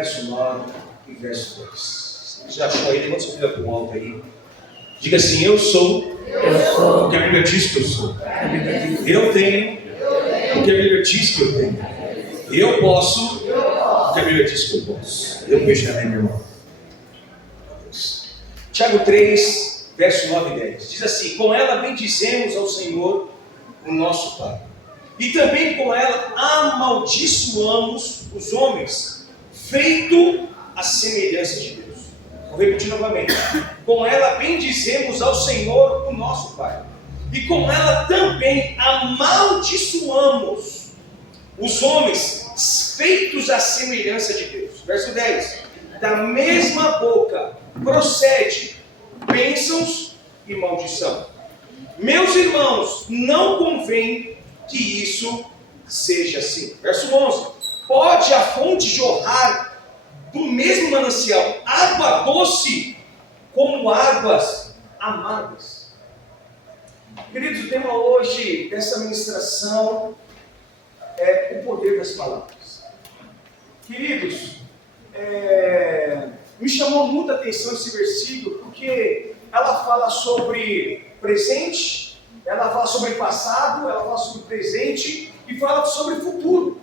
verso 9 e verso 10. Você já achou aí? Levanta sua Bíblia para o alto aí. Diga assim: eu sou o que a Bíblia diz que eu sou. Eu tenho o que a Bíblia diz que eu tenho. Eu posso o que a Bíblia diz que eu posso. Eu vejo também, meu irmão. Tiago 3, verso 9 e 10. Diz assim: com ela bendizemos ao Senhor, o nosso Pai. E também com ela amaldiçoamos os homens, feito a semelhança de Deus. Vou repetir novamente. Com ela bendizemos ao Senhor, o nosso Pai. E com ela também amaldiçoamos os homens, feitos à semelhança de Deus. Verso 10. Da mesma boca procede bênçãos e maldição. Meus irmãos, não convém que isso seja assim. Verso 11. Pode a fonte jorrar do mesmo manancial água doce como águas amargas? Queridos, o tema hoje dessa ministração é o poder das palavras. Queridos, me chamou muita atenção esse versículo, porque ela fala sobre presente, ela fala sobre passado, ela fala sobre presente e fala sobre futuro.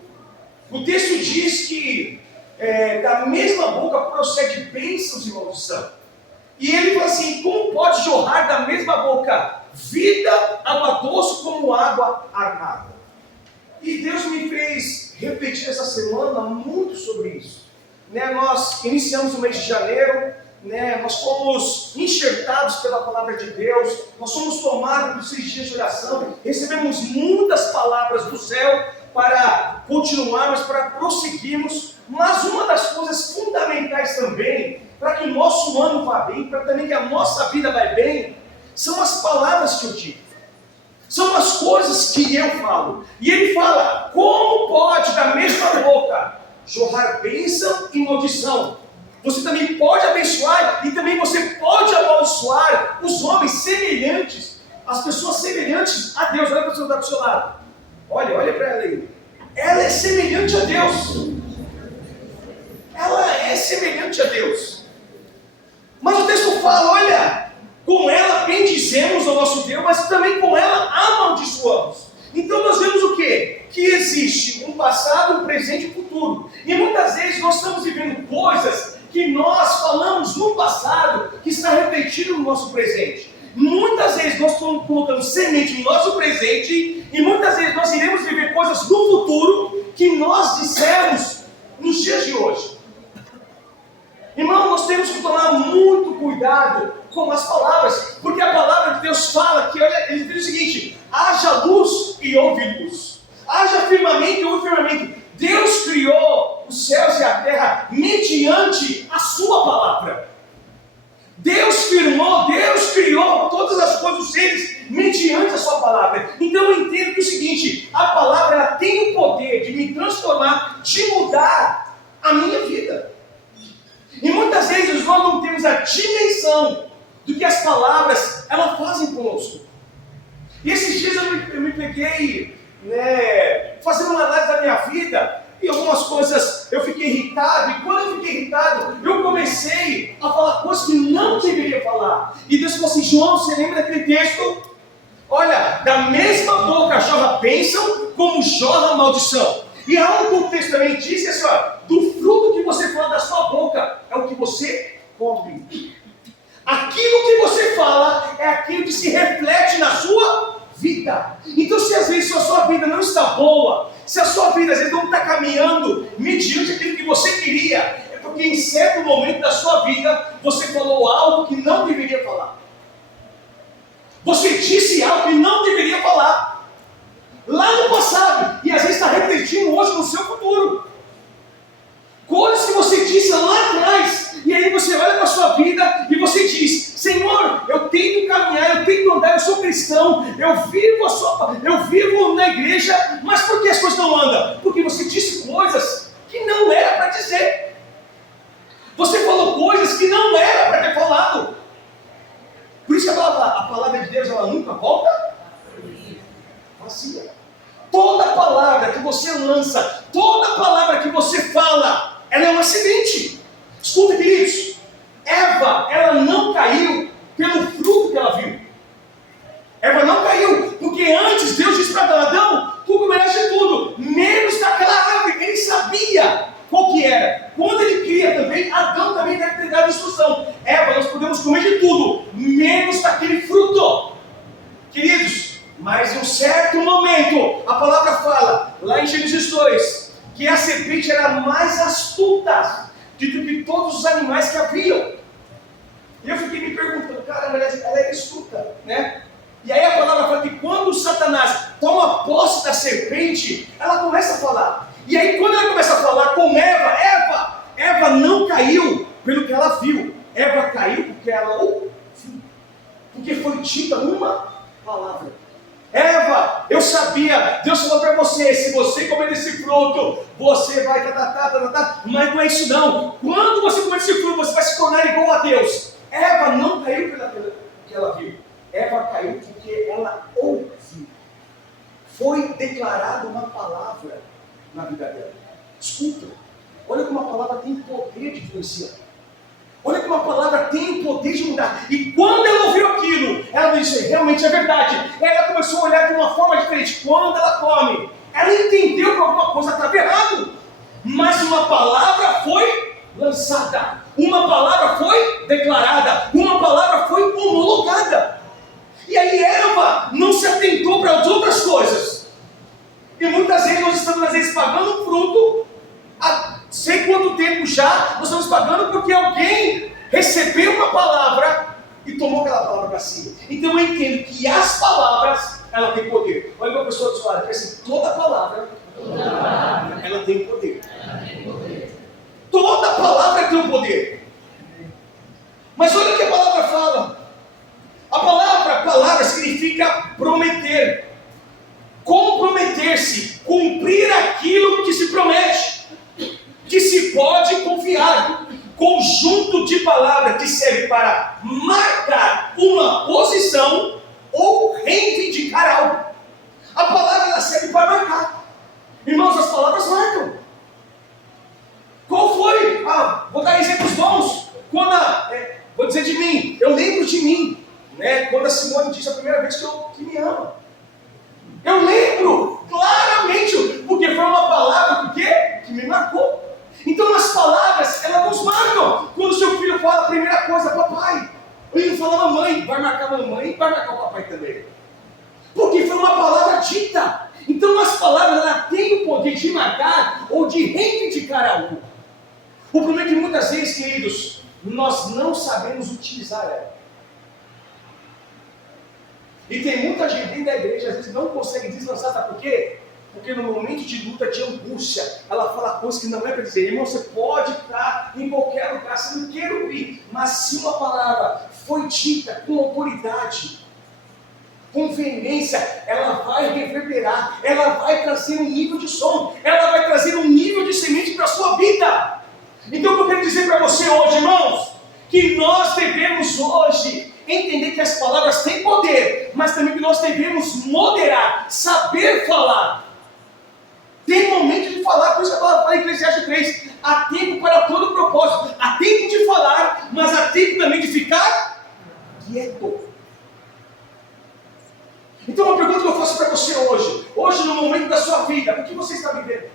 O texto diz que da mesma boca procede bênçãos e maldição. E ele fala assim: como pode jorrar da mesma boca vida, água doce como água amarga? E Deus me fez refletir essa semana muito sobre isso. Nós iniciamos o mês de janeiro, nós fomos enxertados pela palavra de Deus, nós fomos tomados por 6 dias de oração, recebemos muitas palavras do céu para continuarmos, para prosseguirmos, mas uma das coisas fundamentais também, para que o nosso ano vá bem, para também que a nossa vida vá bem, são as palavras que eu digo. São as coisas que eu falo. E ele fala: como pode da mesma boca jorrar bênção e maldição? Você também pode abençoar e também você pode amaldiçoar os homens semelhantes, as pessoas semelhantes a Deus. Olha para a pessoa que está do seu lado. Olha para ela aí. Ela é semelhante a Deus. Ela é semelhante a Deus. Mas o texto fala: olha, com ela bendizemos ao nosso Deus, mas também com ela amaldiçoamos. Então nós vemos o quê? Que existe um passado, um presente e um futuro. E muitas vezes nós estamos vivendo coisas que nós falamos no passado, que está refletido no nosso presente. Muitas vezes nós estamos colocando semente no nosso presente, e muitas vezes nós iremos viver coisas do futuro que nós dissemos nos dias de hoje. Irmão, nós temos que tomar muito cuidado com as palavras, porque a palavra de Deus fala que, olha, ele diz o seguinte: haja luz e houve luz, haja firmamento e houve firmamento. Deus criou os céus e a terra mediante a sua palavra. Deus firmou, Deus criou todas as coisas dos seres mediante a sua palavra. Então eu entendo que é o seguinte: a palavra ela tem o poder de me transformar, de mudar a minha vida. E muitas vezes nós não temos a dimensão do que as palavras elas fazem conosco. E esses dias eu me peguei fazendo uma análise da minha vida, e algumas coisas eu fiquei irritado, e quando eu fiquei irritado, eu comecei a falar coisas que não deveria falar. E Deus falou assim: João, você lembra daquele texto? Olha, da mesma boca jorra bênção como jorra maldição. E há um contexto também diz assim: ó, do fruto que você fala da sua boca é o que você come. Aquilo que você fala é aquilo que se reflete na sua vida. Então, se às vezes a sua vida não está boa, se a sua vida às vezes não está caminhando mediante aquilo que você queria, é porque em certo momento da sua vida você falou algo que não deveria falar. Você disse algo que não deveria falar lá no passado, e às vezes está refletindo hoje no seu futuro. Coisas que você disse lá atrás, e aí você olha para a sua vida e você diz: Senhor, eu tenho que caminhar, eu tenho que andar, eu sou cristão, eu vivo na igreja, mas por que as coisas não andam? Porque você disse coisas que não era para dizer. Você falou coisas que não era para ter falado. Por isso que a palavra de Deus ela nunca volta vazia. Toda palavra que você lança, toda palavra que você fala, ela é uma semente. Escuta, queridos, Eva, ela não caiu pelo fruto que ela viu. Eva não caiu, porque antes Deus disse para Adão, tu comerás de tudo, menos daquela árvore. Ele sabia qual que era. Quando ele cria também, Adão também deve ter dado instrução. Eva, nós podemos comer de tudo, menos daquele fruto. Queridos, mas em um certo momento, a palavra fala, lá em Gênesis 2, que a serpente era mais astuta do que todos os animais que haviam. E eu fiquei me perguntando, caramba, ela é astuta, né? E aí a palavra fala que quando Satanás toma posse da serpente, ela começa a falar. E aí quando ela começa a falar com Eva não caiu pelo que ela viu. Eva caiu porque ela ouviu. Porque foi dita uma palavra. Eva, eu sabia, Deus falou para você, se você comer desse fruto, você vai mas não é isso não. Quando você comer desse fruto, você vai se tornar igual a Deus. Eva não caiu pelo que ela viu. Eva caiu porque ela ouviu. Foi declarada uma palavra na vida dela. Escuta, olha como a palavra tem poder de influenciar. Olha como a palavra tem o poder de mudar. E quando ela ouviu aquilo, ela disse, realmente é verdade. Ela começou a olhar de uma forma diferente. Quando ela come, ela entendeu que alguma coisa estava errada. Mas uma palavra foi lançada. Uma palavra foi declarada. Uma palavra foi homologada. E aí Eva não se atentou para as outras coisas. E muitas vezes nós estamos às vezes pagando um fruto, há sei quanto tempo já, nós estamos pagando porque alguém recebeu uma palavra e tomou aquela palavra para si. Então eu entendo que as palavras, ela tem poder. Olha para a pessoa que fala, assim, toda palavra, ela tem poder. Toda palavra tem um poder. Mas olha o que a palavra fala. A palavra significa prometer, comprometer-se, cumprir aquilo que se promete, que se pode confiar. Conjunto de palavras que serve para marcar uma posição ou reivindicar algo. A palavra ela serve para marcar. Irmãos, as palavras marcam. Qual foi? Vou dar exemplos bons. Vou dizer de mim, eu lembro de mim. Quando a Simone disse a primeira vez que me ama. Eu lembro claramente, porque foi uma palavra que me marcou. Então as palavras, elas nos marcam. Quando o seu filho fala a primeira coisa, papai, ele não fala mamãe, vai marcar a mamãe, vai marcar o papai também. Porque foi uma palavra dita. Então as palavras, elas têm o poder de marcar ou de reivindicar algo. O problema é que muitas vezes, queridos, nós não sabemos utilizar ela. E tem muita gente dentro da igreja, às vezes não consegue deslançar, sabe por quê? Porque no momento de luta, de angústia, ela fala coisas que não é para dizer. Irmão, você pode estar em qualquer lugar, você não quer ouvir, mas se uma palavra foi dita com autoridade, com veemência, ela vai reverberar, ela vai trazer um nível de som, ela vai trazer um nível de semente para a sua vida. Então o que eu quero dizer para você hoje, irmãos, que nós devemos hoje entender que as palavras têm poder, mas também que nós devemos moderar, saber falar. Tem momento de falar, por isso que a palavra fala em Eclesiastes 3, há tempo para todo propósito, há tempo de falar, mas há tempo também de ficar quieto. Então uma pergunta que eu faço para você hoje no momento da sua vida, o que você está vivendo?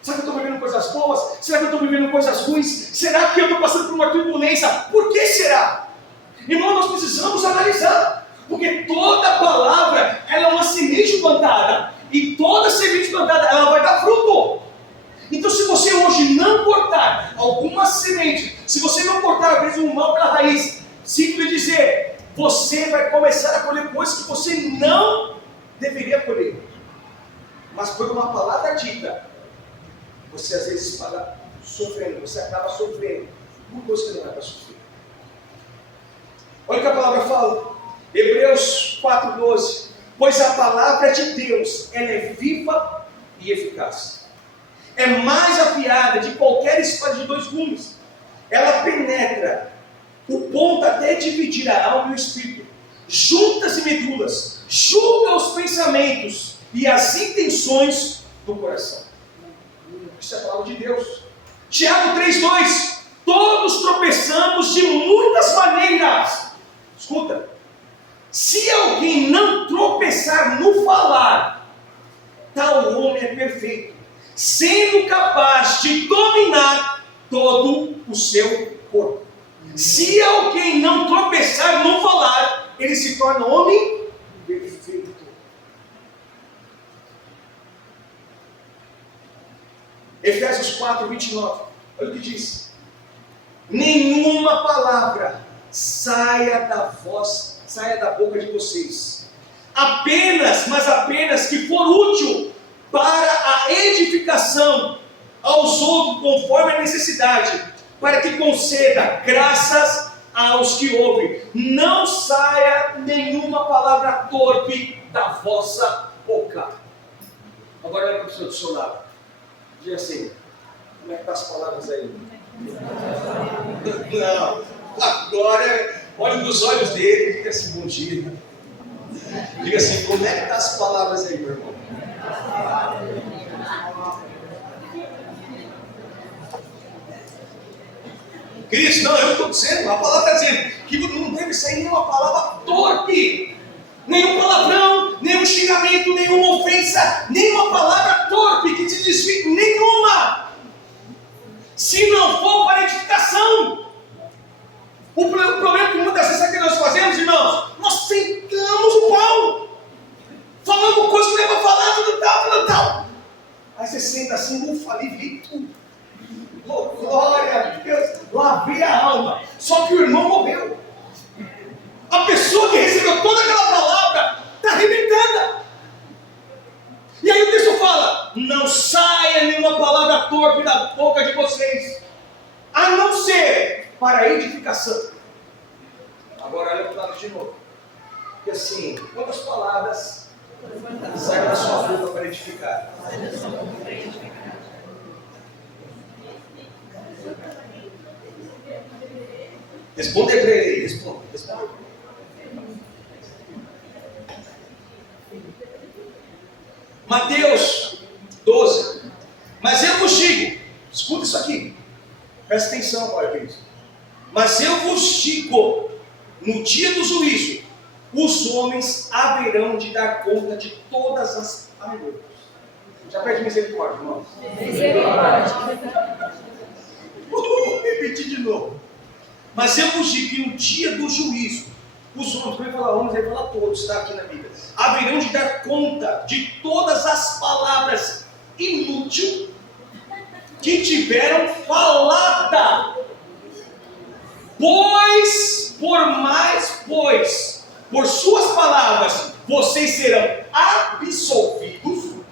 Será que eu estou vivendo coisas boas? Será que eu estou vivendo coisas ruins? Será que eu estou passando por uma turbulência? Por que será? Irmão, nós precisamos analisar, porque toda palavra, ela é uma semente plantada, e toda semente plantada, ela vai dar fruto. Então se você hoje não cortar alguma semente, se você não cortar às vezes um mal pela raiz, simples dizer, você vai começar a colher coisas que você não deveria colher. Mas por uma palavra dita, você às vezes para sofrendo, você acaba sofrendo por coisas que não é para sofrer. Olha o que a palavra fala, Hebreus 4,12, pois a palavra de Deus, ela é viva e eficaz, é mais afiada de qualquer espada de 2 gumes, ela penetra o ponto até dividir a alma e o espírito, juntas e medulas, julga os pensamentos e as intenções do coração. Isso é a palavra de Deus. Tiago 3,2: todos tropeçamos de muitas maneiras. Escuta, se alguém não tropeçar no falar, tal homem é perfeito, sendo capaz de dominar todo o seu corpo. Se alguém não tropeçar no falar, ele se torna homem perfeito. Efésios 4:29, olha o que diz: nenhuma palavra saia da boca de vocês, mas apenas que for útil para a edificação aos outros conforme a necessidade, para que conceda graças aos que ouvem. Não saia nenhuma palavra torpe da vossa boca. Agora olha para a pessoa do seu lado. Diga assim: como é que estão as palavras aí? Não. Agora, olhe nos olhos dele e diga assim: bom dia. Diga assim: como é que estão as palavras aí, meu irmão? Cristo, não, eu estou dizendo, a palavra está dizendo que não deve sair nenhuma palavra torpe, nenhum palavrão, nenhum xingamento, nenhuma ofensa, nenhuma palavra torpe que te desvie, nenhuma, se não for para edificação. O problema que muitas vezes é que nós fazemos, irmãos, nós sentamos o pau, falamos coisas que não é para falar, tudo tal. Aí você senta assim, ufa, aliviei tudo. Oh, glória a Deus, lavei a alma. Só que o irmão morreu. A pessoa que recebeu toda aquela palavra está arrebentada. E aí o texto fala: não saia nenhuma palavra torpe da boca de vocês, a não ser para a edificação. Agora olha para o lado de novo. E assim, quantas palavras saem da sua boca para edificar? Responde para ele, responde. Mateus 12. Mas eu vos digo, escuta isso aqui, presta atenção agora, queridos. Mas eu vos digo, no dia do juízo, os homens haverão de dar conta de todas as... Ai, meu Deus. Já pede misericórdia, irmão. Misericórdia. Vou repetir de novo. Mas eu vos digo que no dia do juízo, os homens, quando ele fala homens, ele fala todos, está aqui na Bíblia, haverão de dar conta de todas as palavras inúteis que tiveram falada. Pois, por suas palavras, vocês serão absolvidos,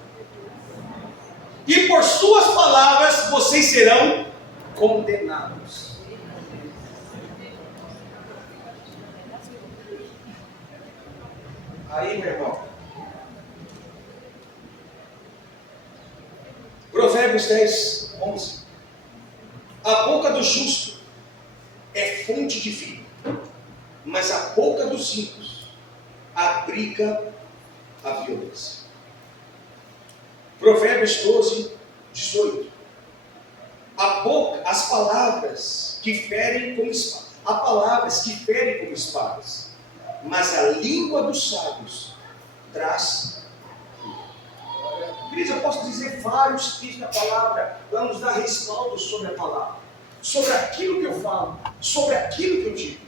e por suas palavras, vocês serão condenados. Aí, meu irmão, Provérbios 10:11. A boca do justo é fonte de vida, mas a boca dos ímpios abriga a violência. Provérbios 12:18. As palavras que ferem como espadas. Há palavras que ferem como espadas, mas a língua dos sábios traz. Queridos, eu posso dizer vários tipos da palavra para nos dar respaldo sobre a palavra, sobre aquilo que eu falo, sobre aquilo que eu digo.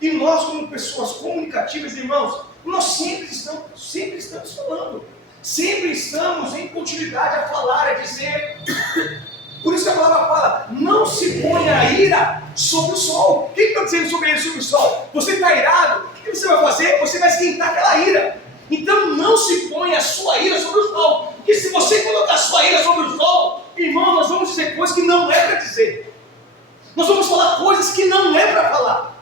E nós, como pessoas comunicativas, irmãos, nós sempre estamos falando, sempre estamos em continuidade a falar, a dizer. Por isso que a palavra fala: não se ponha a ira sobre o sol. O que está dizendo sobre ele, sobre o sol? Você está irado, o que você vai fazer? Você vai esquentar aquela ira. Então não se ponha a sua ira sobre o sol. Porque se você colocar a sua ira sobre o sol, irmão, nós vamos dizer coisas que não é para dizer. Nós vamos falar coisas que não é para falar.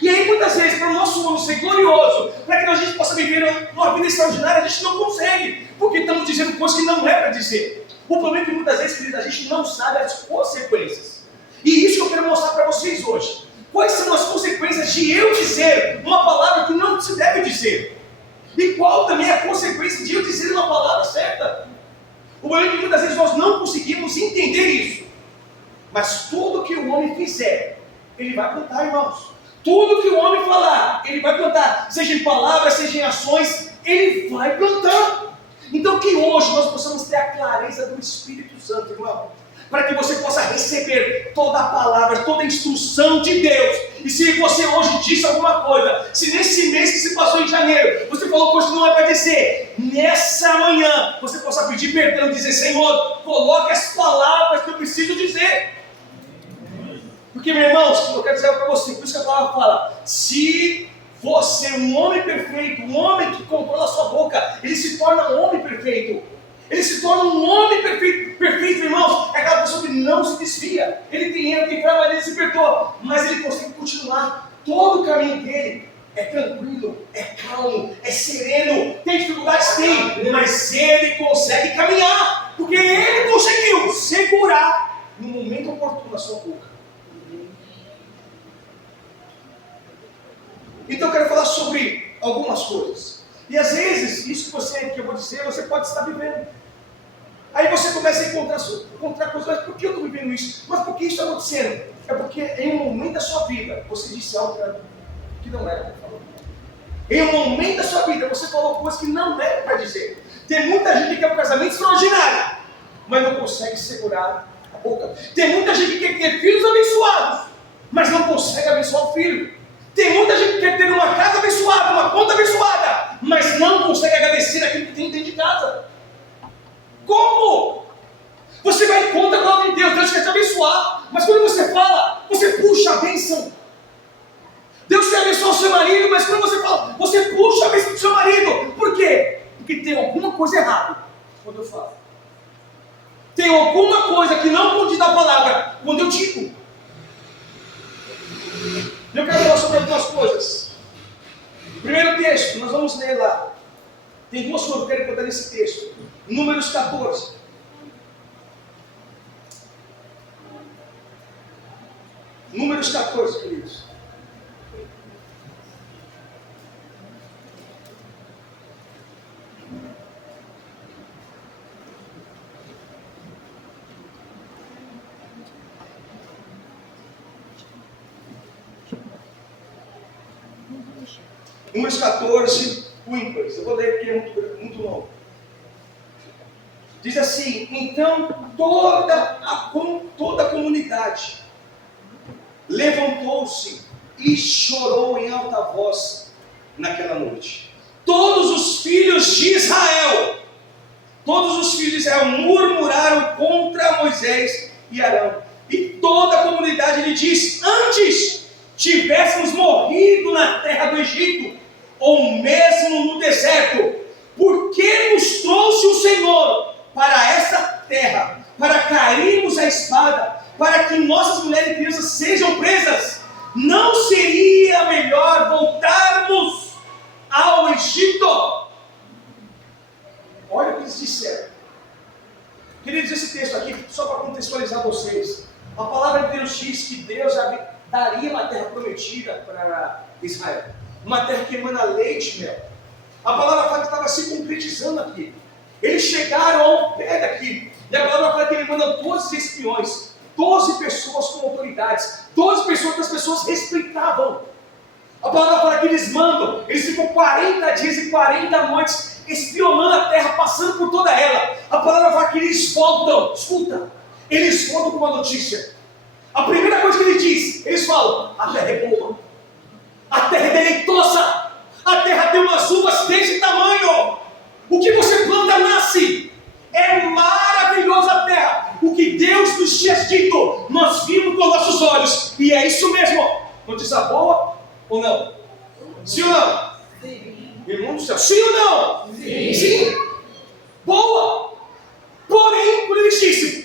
E aí muitas vezes, para o nosso mundo ser glorioso, para que a gente possa viver uma vida extraordinária, a gente não consegue, porque estamos dizendo coisas que não é para dizer. O problema é que muitas vezes, queridos, a gente não sabe as consequências. E isso que eu quero mostrar para vocês hoje. Quais são as consequências de eu dizer uma palavra que não se deve dizer? E qual também é a consequência de eu dizer uma palavra certa? O problema é que muitas vezes nós não conseguimos entender isso. Mas tudo que o homem fizer, ele vai plantar, irmãos. Tudo que o homem falar, ele vai plantar. Seja em palavras, seja em ações, ele vai plantar. Então que hoje nós possamos ter a clareza do Espírito Santo, irmão. Para que você possa receber toda a palavra, toda a instrução de Deus. E se você hoje disse alguma coisa, se nesse mês que se passou em janeiro, você falou coisa que não é para dizer, nessa manhã você possa pedir perdão e dizer: Senhor, coloque as palavras que eu preciso dizer. Porque, meus irmãos, eu quero dizer algo para você, por isso que a palavra fala: se você é um homem perfeito, um homem que controla a sua boca, ele se torna um homem perfeito. Ele se torna um homem perfeito. Perfeito, irmãos, é aquela pessoa que não se desvia. Ele tem erro, tem falha, mas ele se perdoa. Mas ele consegue continuar. Todo o caminho dele é tranquilo, é calmo, é sereno. Tem dificuldades? Tem. Mas ele consegue caminhar. Porque ele conseguiu segurar no momento oportuno a sua boca. Então eu quero falar sobre algumas coisas. E às vezes, isso que eu vou dizer, você pode estar vivendo. Aí você começa a encontrar coisas: mas por que eu estou vivendo isso? Mas por que isso está acontecendo? É porque em um momento da sua vida, você disse algo que não era para falar. Em um momento da sua vida, você falou coisas que não era para dizer. Tem muita gente que quer um casamento extraordinário, mas não consegue segurar a boca. Tem muita gente que quer ter filhos abençoados, mas não consegue abençoar o filho. Tem muita gente que quer ter uma casa abençoada, uma conta abençoada, mas não consegue agradecer aquilo que tem dentro de casa. Como? Você vai contra a palavra de Deus, Deus quer te abençoar, mas quando você fala, você puxa a bênção. Deus quer abençoar o seu marido, mas quando você fala, você puxa a bênção do seu marido. Por quê? Porque tem alguma coisa errada quando eu falo. Tem alguma coisa que não condiz na palavra quando eu digo. Eu quero falar sobre algumas coisas. Primeiro texto, nós vamos ler lá. Tem duas coisas que eu quero contar nesse texto. Números 14. Números 14, queridos. Números 14, o ímpares. Eu vou ler porque é muito longo. Diz assim: então toda a comunidade levantou-se e chorou em alta voz naquela noite. Todos os filhos de Israel murmuraram contra Moisés e Arão. E toda a comunidade lhe disse: antes tivéssemos morrido na terra do Egito, ou mesmo no deserto, por que nos trouxe o Senhor para esta terra, para cairmos a espada, para que nossas mulheres e crianças sejam presas? Não seria melhor voltarmos ao Egito? Olha o que eles disseram. Queridos, esse texto aqui, só para contextualizar vocês, a palavra de Deus diz que Deus daria uma terra prometida para Israel, uma terra que emana leite e mel. A palavra fala que estava se concretizando aqui. Eles chegaram ao pé daqui, e a palavra fala que ele manda 12 espiões, 12 pessoas com autoridades, 12 pessoas que as pessoas respeitavam. A palavra fala que eles mandam, eles ficam 40 dias e 40 noites espionando a terra, passando por toda ela. A palavra fala que eles voltam, escuta, eles voltam com uma notícia. A primeira coisa que ele diz, eles falam: a terra é boa, a terra é deleitosa, a terra tem umas uvas desse tamanho, o que você planta nasce, é maravilhosa a terra. O que Deus nos tinha dito, nós vimos com nossos olhos, e é isso mesmo. Notícia boa ou não? Sim ou não? Sim. Irmão do céu, sim ou não? Sim. Sim. Boa. Porém, quando eles dizem,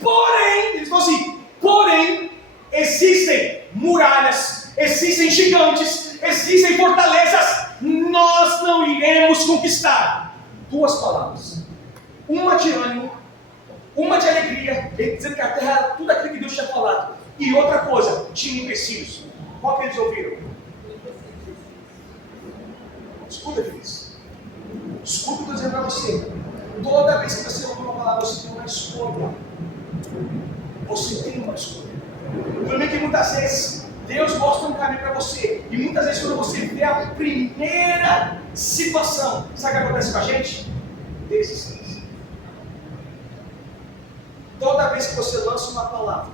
eles falam assim: porém, existem muralhas, existem gigantes, existem fortalezas, nós não iremos conquistar. Duas palavras, uma de ânimo, uma de alegria, dizendo que a terra era tudo aquilo que Deus tinha falado, e outra coisa, tinha empecilhos. Qual que eles ouviram? Escuta, filhos, escuta o que eu estou dizendo para você. Toda vez que você ouve uma palavra, você tem uma escolha. Você tem uma escolha. muitas vezes Deus mostra um caminho para você. E muitas vezes quando você vê a primeira situação, sabe o que acontece com a gente? Desistência. Toda vez que você lança uma palavra,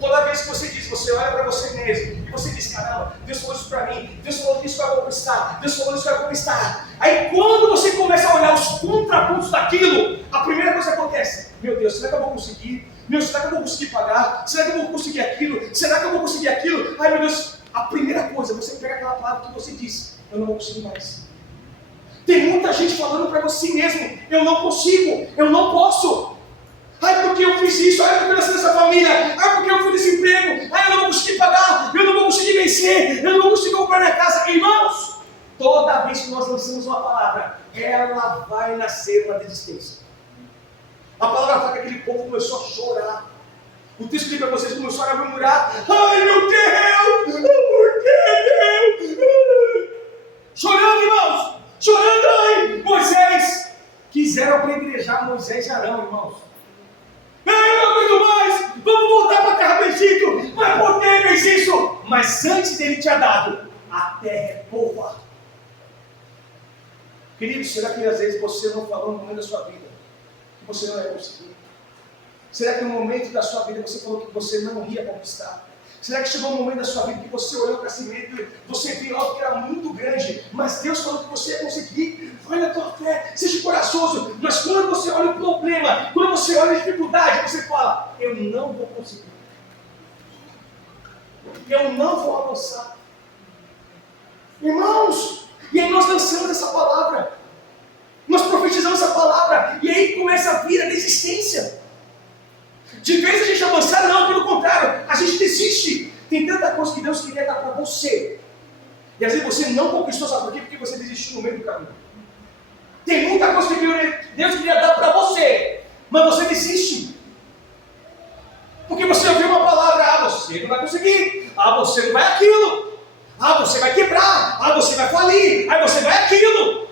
toda vez que você diz, você olha para você mesmo e você diz, caramba, Deus falou isso para mim, Deus falou isso que eu vou conquistar, Deus falou isso que eu vou conquistar. Aí quando você começa a olhar os contrapontos daquilo, a primeira coisa que acontece, meu Deus, será que eu vou conseguir? Meu, será que eu vou conseguir pagar? Será que eu vou conseguir aquilo? Será que eu vou conseguir aquilo? Ai meu Deus, a primeira coisa, você pega aquela palavra que você disse, eu não vou conseguir mais. Tem muita gente falando para você mesmo, eu não consigo, eu não posso. Ai, porque eu fiz isso, ai, porque eu nasci nessa família, ai, porque eu fui nesse emprego, ai, eu não vou conseguir pagar, eu não vou conseguir vencer, eu não vou conseguir comprar minha casa. Irmãos, toda vez que nós lançamos uma palavra, ela vai nascer uma desistência. A palavra fala que aquele povo começou a chorar. O texto que para vocês começaram a murmurar, ai meu Deus, por que Deus? Chorando, irmãos, chorando, ai, Moisés. Quiseram apedrejar Moisés e Arão, irmãos. Eu não aguento mais, vamos voltar para a terra do Egito. Mas por que fez isso? Mas antes dele tinha dado, a terra é boa. Querido, será que às vezes você não falou no momento da sua vida que você não ia conseguir? Será que no momento da sua vida você falou que você não ia conquistar? Será que chegou um momento da sua vida que você olhou para si mesmo e você viu algo que era muito grande, mas Deus falou que você ia conseguir? Vai na tua fé, seja corajoso. Mas quando você olha o problema, quando você olha a dificuldade, você fala, eu não vou conseguir. Eu não vou avançar. Irmãos, e aí nós lançamos essa palavra. Nós profetizamos essa palavra. E aí começa a vir a desistência. De vez a gente avançar, não, pelo contrário, a gente desiste. Tem tanta coisa que Deus queria dar para você. E às vezes você não conquistou, sabe por quê? Porque você desistiu no meio do caminho. Tem muita coisa que Deus queria dar para você, mas você desiste. Porque você ouviu uma palavra, ah, você não vai conseguir, ah, você não vai aquilo, ah, você vai quebrar, ah, você vai falir, ah, você vai aquilo.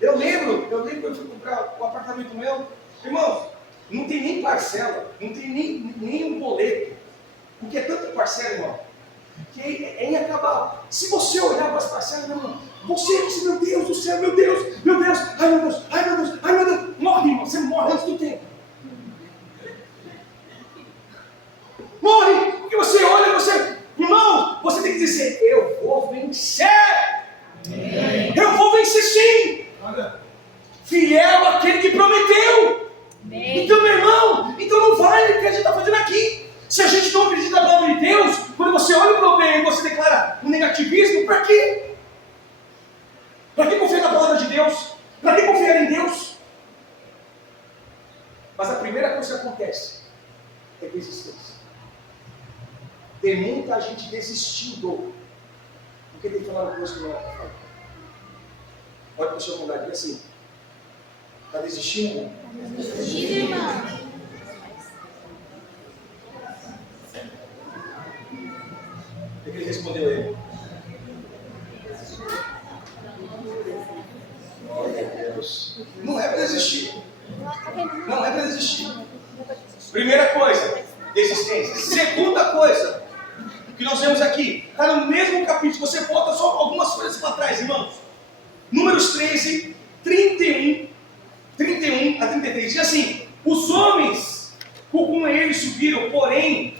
Eu lembro quando eu fui comprar o apartamento meu, irmão, não tem nem parcela, não tem nem um boleto, porque é tanta parcela, irmão, que é inacabavel. Se você olhar para as parcelas, meu irmão, você diz, meu Deus do céu, meu Deus, ai meu Deus, ai meu Deus, ai meu Deus, morre, irmão, você morre antes do tempo. Morre, porque você olha, irmão, você tem que dizer, eu vou vencer. Amém. Eu vou vencer sim. Fiel aquele que prometeu. Amém. Então, meu irmão, então não vale o que a gente está fazendo aqui. Se a gente não acredita na palavra de Deus, quando você olha o problema e você declara um negativismo, para quê? Para que confiar na palavra de Deus? Para que confiar em Deus? Mas a primeira coisa que acontece é desistência. Tem muita gente desistindo porque tem que falar uma coisa que não é para falar. Olha para o seu lugar, diga assim, está desistindo? Está desistindo, irmão. O que ele respondeu a ele? Glória a Deus. Não é para desistir. Não é para desistir. Primeira coisa, desistência. Segunda coisa, que nós vemos aqui, está no mesmo capítulo, você volta só algumas coisas para trás, irmãos. Números 13, 31 a 33. Diz assim, os homens com eles subiram, porém,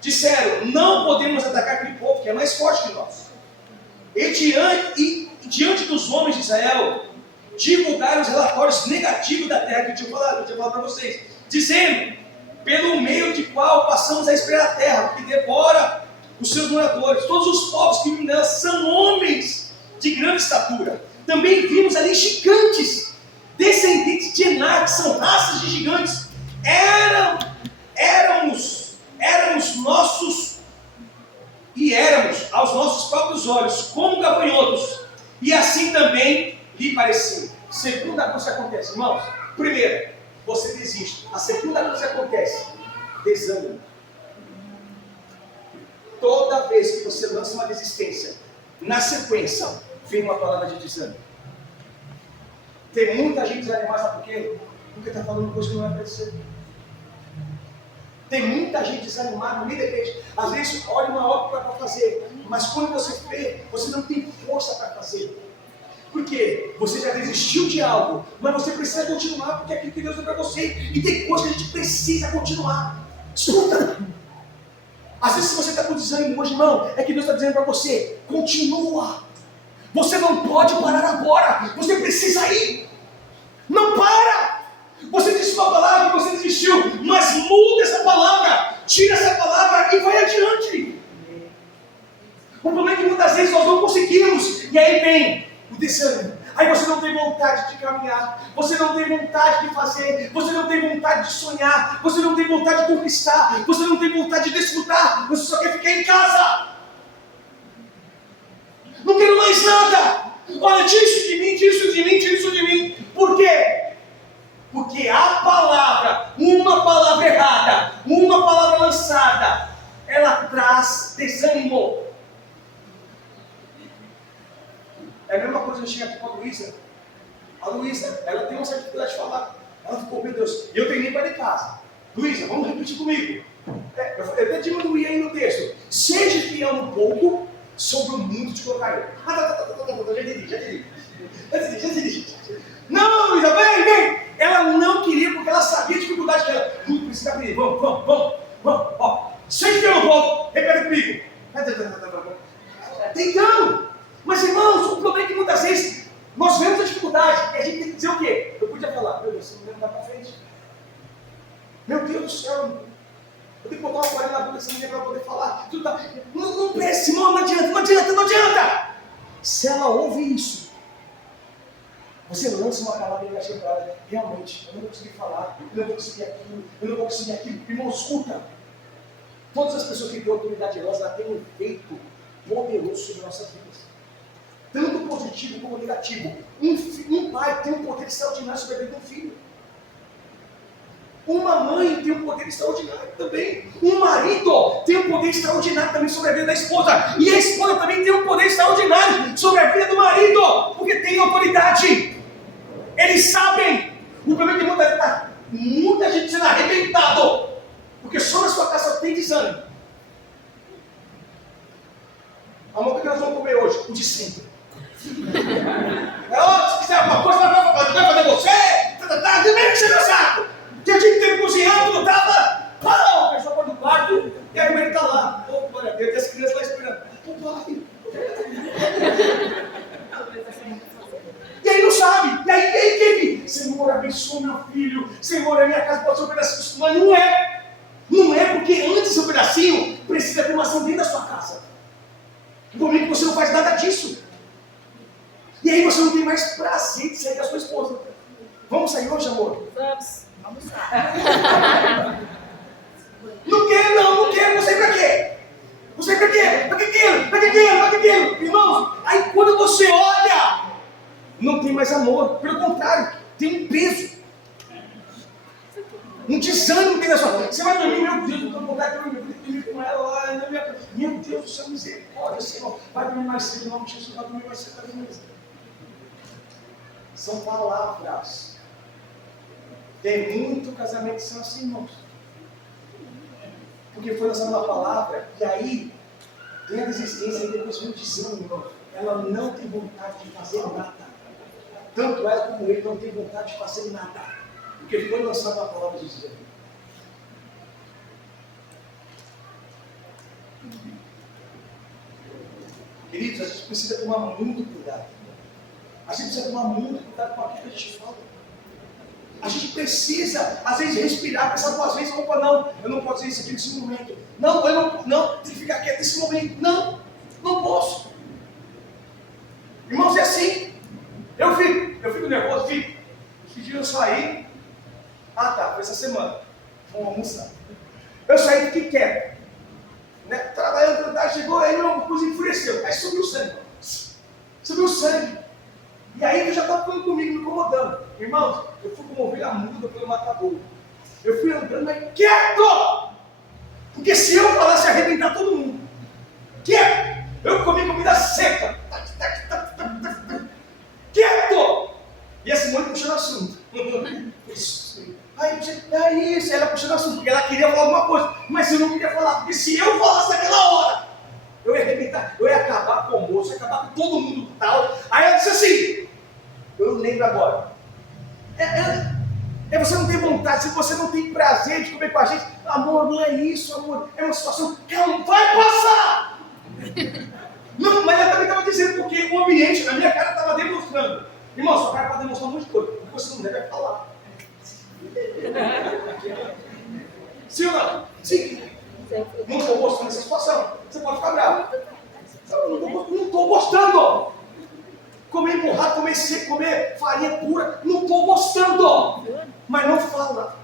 disseram, não podemos atacar aquele povo que é mais forte que nós. E diante dos homens de Israel, divulgaram os relatórios negativos da terra que eu tinha falado para vocês, dizendo, pelo meio de qual passamos a esperar a terra, porque devora os seus moradores. Todos os povos que vivem nela são homens de grande estatura. Também vimos ali gigantes, descendentes de Enac, são raças de gigantes. Éramos nossos, e éramos aos nossos próprios olhos como gafanhotos, e assim também lhe pareciam. Segunda coisa que acontece, irmãos, primeiro, você desiste. A segunda coisa que acontece, desânimo. Toda vez que você lança uma desistência, na sequência, vem uma palavra de desânimo. Tem muita gente desanimada, sabe por quê? Porque está falando coisa que não é para ser. Tem muita gente desanimada no meio da igreja. Às vezes, olha uma obra para fazer, mas quando você vê, você não tem força para fazer. Por quê? Você já desistiu de algo, mas você precisa continuar, porque é aquilo que Deus deu para você. E tem coisa que a gente precisa continuar. Escuta! Às vezes, se você está com desânimo hoje, irmão, é que Deus está dizendo para você: continua. Você não pode parar agora. Você precisa ir. Não para. Você disse uma palavra que você desistiu, mas muda essa palavra. Tira essa palavra e vai adiante. O problema é que muitas vezes nós não conseguimos. E aí vem o desânimo. Aí você não tem vontade de caminhar, você não tem vontade de fazer, você não tem vontade de sonhar, você não tem vontade de conquistar, você não tem vontade de desfrutar, você só quer ficar em casa. Não quero mais nada. Olha, tira isso de mim, tira isso de mim, tira isso de mim. Por quê? Porque a palavra, uma palavra errada, uma palavra lançada, ela traz desânimo. É a mesma coisa que eu cheguei aqui com a Luísa. A Luísa, ela tem uma certa dificuldade de falar. Ela ficou, meu Deus, e eu treinei para ir de casa. Luísa, vamos repetir comigo. Eu até diminuí aí no texto. Seja fiel um pouco, sobre o mundo te colocarei. Já entendi. Não, Luísa, vem. Ela não queria, porque ela sabia a dificuldade dela. Precisa abrir, vamos. Ó, seja fiel um pouco, repete comigo. Tentando. Mas, irmãos, o problema é que muitas vezes nós vemos a dificuldade e a gente tem que dizer o quê? Eu podia falar, meu Deus, você não vai para frente. Meu Deus do céu, eu tenho que botar uma toalha na boca dessa menina para poder falar. Tudo tá... Não preste, irmão, não adianta. Se ela ouve isso, você lança uma palavra e vai chegar para ela, realmente, eu não vou conseguir falar, eu não vou conseguir aquilo. Irmão, escuta. Todas as pessoas que têm autoridade de nós, ela tem um efeito poderoso sobre nossas vidas. Tanto positivo como negativo. Um pai tem um poder extraordinário sobre a vida do filho. Uma mãe tem um poder extraordinário também. Um marido tem um poder extraordinário também sobre a vida da esposa. E a esposa também tem um poder extraordinário sobre a vida do marido. Porque tem autoridade. Eles sabem. O problema é que muita gente sendo arrebentado. Porque só na sua casa tem desânimo. Amor, o que nós vamos comer hoje? O de sempre. Se quiser alguma coisa, vai fazer você. Primeiro que você não sabe. Que eu tinha que ter cozinhado, não estava. Pau! Fechou a porta do quarto. E aí o ele está lá. Oh, glória a Deus. E as crianças lá esperando. E aí não sabe. E aí, Senhor, abençoa meu filho. Senhor, a minha casa pode ser um pedacinho. Mas não é. Não é, porque antes do pedacinho precisa ter uma ação dentro da sua casa. O problema é que você não faz nada disso. E aí você não tem mais prazer de sair com a sua esposa. Vamos sair hoje, amor? Vamos lá. Não quero, não sei pra quê. Não sei pra quê. Pra que aquilo? Irmãos, aí quando você olha, não tem mais amor. Pelo contrário, tem um peso. Um desânimo dentro da sua vida. Você vai dormir, meu Deus, eu estou com vontade de dormir com ela lá. Meu Deus do céu, misericórdia, Senhor. Vai dormir mais cedo, não, Jesus, vai dormir mais cedo. São palavras. Tem muito casamento que são assim, irmãos. Porque foi lançando uma palavra, e aí tem a desistência, e depois vem o desânimo, irmão. Ela não tem vontade de fazer nada. Tanto ela como ele não tem vontade de fazer nada. Porque foi lançada uma palavra de desânimo. Queridos, a gente precisa tomar muito cuidado. A gente precisa tomar muito cuidado com aquilo que a gente fala. A gente precisa, às vezes, respirar, pensar duas vezes, opa, não, eu não posso fazer isso aqui nesse momento. Não, tem que ficar quieto nesse momento. Não posso. Irmãos, é assim. Eu fico nervoso, fico. Esse dia eu saí. Foi essa semana. Vamos almoçar. Eu saí do que quero. Né? Trabalhando, chegou, aí uma coisa enfureceu. Aí subiu o sangue. E aí ele já estava falando comigo, me incomodando. Irmãos, eu fui como ovelha muda pelo matadouro. Eu fui andando, mas quieto! Porque se eu falasse, ia arrebentar todo mundo. Quieto! Eu comi comida seca. Quieto! E a Simone puxando assunto. Aí, disse, ela puxando assunto, porque ela queria falar alguma coisa, mas eu não queria falar, porque se eu falasse naquela hora, eu ia arrebentar, eu ia acabar com o almoço, ia acabar com todo mundo tal. Aí ela disse assim, eu lembro agora, você não tem vontade, se você não tem prazer de comer com a gente, amor, não é isso, amor, é uma situação que não vai passar. Não, mas ela também estava dizendo, porque o ambiente, a minha cara estava demonstrando. Irmão, sua cara pode demonstrar um monte de coisa, porque você não deve falar. Sim ou não? Sim. Não estou gostando dessa situação. Você pode ficar bravo. Não estou gostando. Comer empurrado, comer seco, comer farinha pura. Não estou gostando. Mas não fala.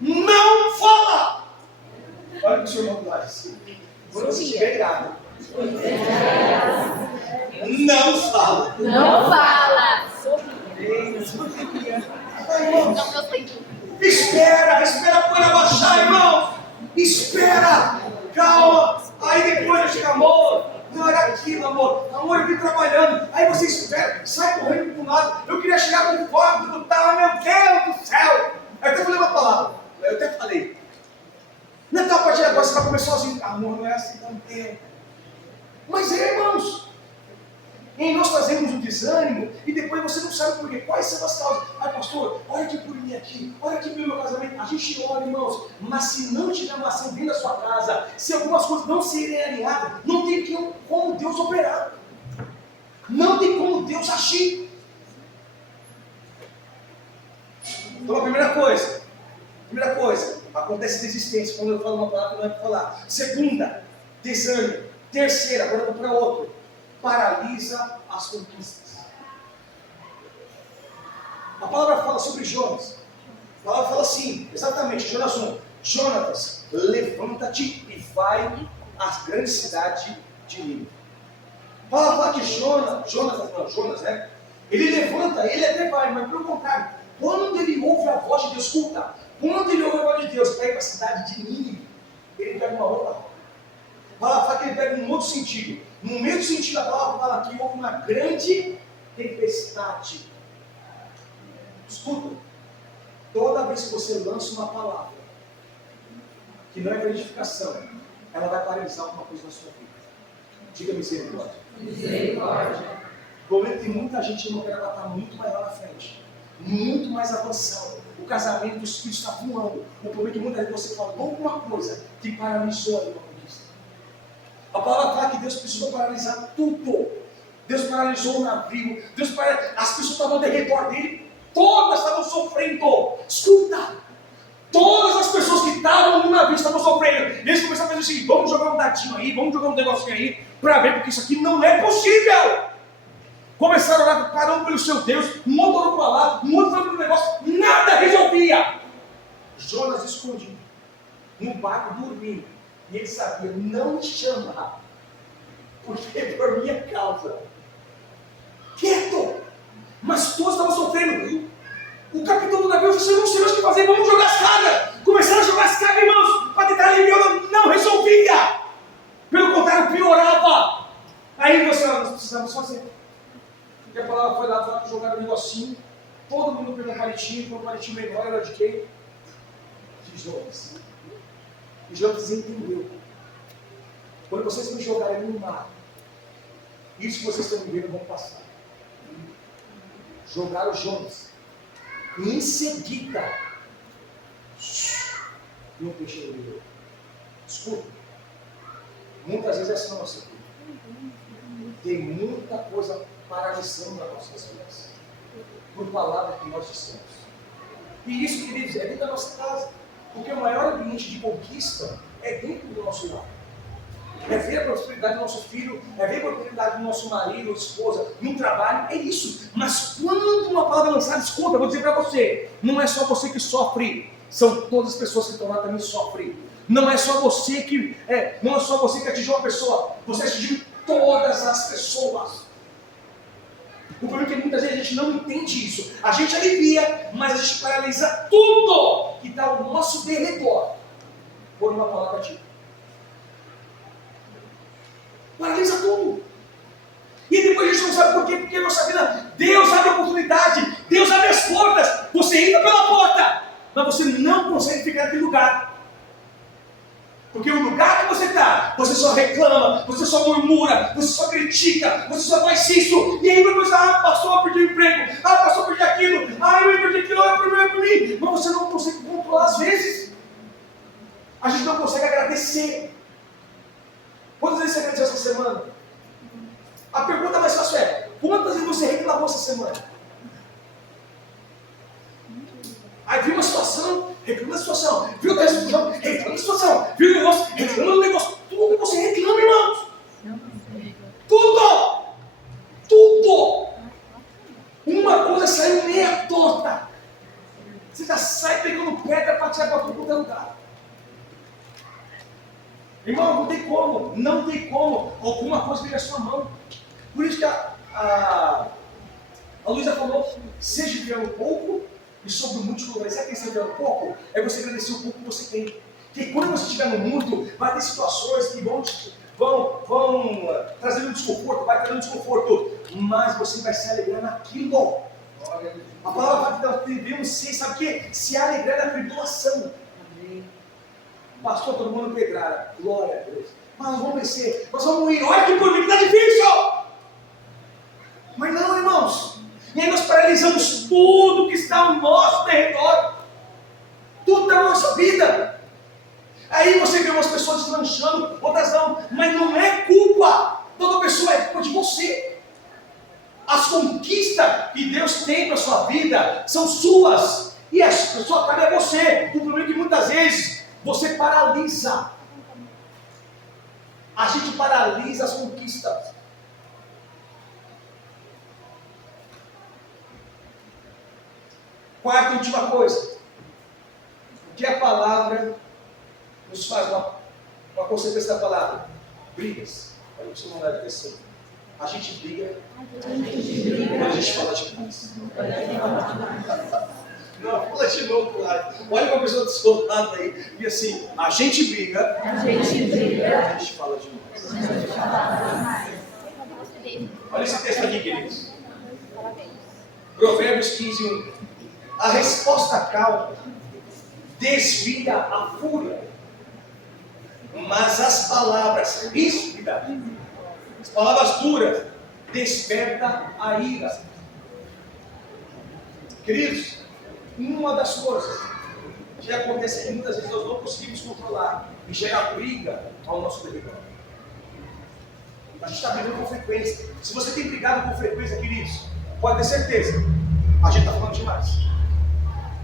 Não fala. Olha o que o senhor irmão faz. Quando você estiver irado. Não fala. Não fala. Espera a poeira baixar, irmão. Espera. Calma. Aí depois eu chego, amor. Não era aquilo, amor. Amor, eu vim trabalhando. Aí você espera, sai correndo para um lado. Eu queria chegar com fome, tudo tal. Meu Deus do céu. Aí eu até falei uma palavra. Eu até falei. Naquela partir de agora você vai comer sozinho. Amor, não é assim tão tempo. Mas irmãos, e nós trazemos o desânimo e depois você não sabe por quê. Quais são as causas? Ai, pastor, olha aqui por mim aqui, olha aqui pelo meu casamento. A gente ora, irmãos, mas se não tiver uma ação dentro da sua casa, se algumas coisas não serem alinhadas, não tem como Deus operar. Não tem como Deus agir. Então a primeira coisa, acontece desistência. Quando eu falo uma palavra, não é para falar. Segunda, desânimo. Terceira, agora vou para outro. Paralisa as conquistas. A palavra fala sobre Jonas. A palavra fala assim, exatamente, Jonas 1. Jonatas, levanta-te e vai à grande cidade de Nínive. A palavra fala que Jonas, né? Ele levanta, ele até vai, mas pelo contrário, quando ele ouve a voz de Deus, escuta, quando ele ouve a voz de Deus para ir para a cidade de Nínive, ele pega uma outra roda. A palavra fala que ele pega um outro sentido. No mesmo sentido, a palavra fala que houve uma grande tempestade. Escuta, toda vez que você lança uma palavra que não é para edificação, ela vai paralisar alguma coisa na sua vida. Diga misericórdia. Misericórdia. O problema é que tem muita gente que não quer estar muito mais lá na frente, muito mais avançado. O casamento dos filhos está voando. O problema é que muitas vezes você falou alguma coisa que paralisou ali uma conquista. A palavra fala que Deus precisou paralisar tudo. Deus paralisou o navio. As pessoas estavam ao redor dele. Todas estavam sofrendo. Escuta. Todas as pessoas que estavam no navio estavam sofrendo. E eles começaram a fazer o seguinte: vamos jogar um dadinho aí, vamos jogar um negocinho aí, para ver, porque isso aqui não é possível. Começaram a orar, cada um pelo seu Deus, um outro orou para lá, um outro orou para o negócio, nada resolvia. Jonas escondido, no barco dormindo, e ele sabia: não me chama, porque é por minha causa. Quieto, mas todos estavam sofrendo. O capitão do navio disse: não sei mais o que fazer, vamos jogar as cargas. Começaram a jogar as cargas, irmãos, para tentar aliviar, não resolvia. Pelo contrário, piorava. Aí nós precisamos fazer. E a palavra foi lá, jogaram um negocinho, todo mundo pegou um palitinho menor, era de quem? De Jonas. E Jonas entendeu. Quando vocês me jogarem no mar, isso que vocês estão vivendo vão passar. Jogaram Jonas. E em seguida, e um peixe no escuta, muitas vezes é assim na nossa vida. Tem muita coisa paralisando as nossas vidas, por palavra que nós dissemos. E isso, queridos, é dentro da nossa casa, porque o maior ambiente de conquista é dentro do nosso lar. É ver a prosperidade do nosso filho, é ver a prosperidade do nosso marido ou esposa, no trabalho, é isso. Mas quando uma palavra é lançada, escuta, eu vou dizer para você, não é só você que sofre, são todas as pessoas que estão lá também sofrem. Não é só você que atingiu uma pessoa, você atingiu todas as pessoas. O problema é que muitas vezes a gente não entende isso. A gente alivia, mas a gente paralisa tudo que está ao nosso derredor por uma palavra dita. Paralisa tudo. E depois a gente não sabe por quê, porque nossa vida, Deus abre a oportunidade, Deus abre as portas, você entra pela porta, mas você não consegue ficar naquele lugar. Porque o lugar que você está, você só reclama, você só murmura, você só critica, você só faz isso. E aí depois, pastor, eu perdi o emprego, pastor, eu perdi aquilo, eu perdi aquilo, é problema para mim. Mas você não consegue controlar às vezes. A gente não consegue agradecer. Quantas vezes você agradeceu essa semana? A pergunta mais fácil é, quantas vezes você reclamou essa semana? Aí viu uma situação, reclama da situação. Viu a situação, reclama da situação. Viu o negócio, reclama do negócio. Tudo você reclama, irmãos. Tudo! Tudo! Uma coisa saiu meia torta. Você já sai pegando pedra para tirar para todo lugar. Irmão, não tem como alguma coisa vir na sua mão. Por isso que a Luísa falou, seja fiel um pouco e sobre o muito colocar. Sabe que você fiel um pouco? É você agradecer o pouco que você tem. Porque quando você estiver no muito, vai ter situações que vão trazer um desconforto, vai trazer um desconforto, mas você vai se alegrar naquilo. A palavra fala que nós devemos ser, sabe o quê? Se alegrar na tribulação. Pastor, todo mundo pedrada. Glória a Deus. Mas nós vamos vencer. Nós vamos ir. Olha que bonito, está difícil. Mas não, irmãos. E aí nós paralisamos tudo que está ao nosso redor. Tudo da nossa vida. Aí você vê umas pessoas deslanchando, outras não. Mas não é culpa. Toda pessoa é culpa de você. As conquistas que Deus tem para a sua vida são suas. E a sua cara é você. O problema é que muitas vezes você paralisa. A gente paralisa as conquistas. Quarta e última coisa. O que a palavra nos faz uma consequência da palavra? Brigas. Olha o que você não deve ter. A gente briga quando a gente fala demais. Não, fala de novo, claro. Olha para a pessoa do seu lado aí. E assim, a gente briga. A gente fala demais. Olha esse texto aqui, queridos. Provérbios 15, 1. A resposta calma desvia a fúria, mas as palavras ríspidas, as palavras duras, desperta a ira. Queridos, uma das coisas que acontece é que muitas vezes nós não conseguimos controlar e gera briga ao nosso redor. A gente está brigando com frequência. Se você tem brigado com frequência, queridos, pode ter certeza, a gente está falando demais.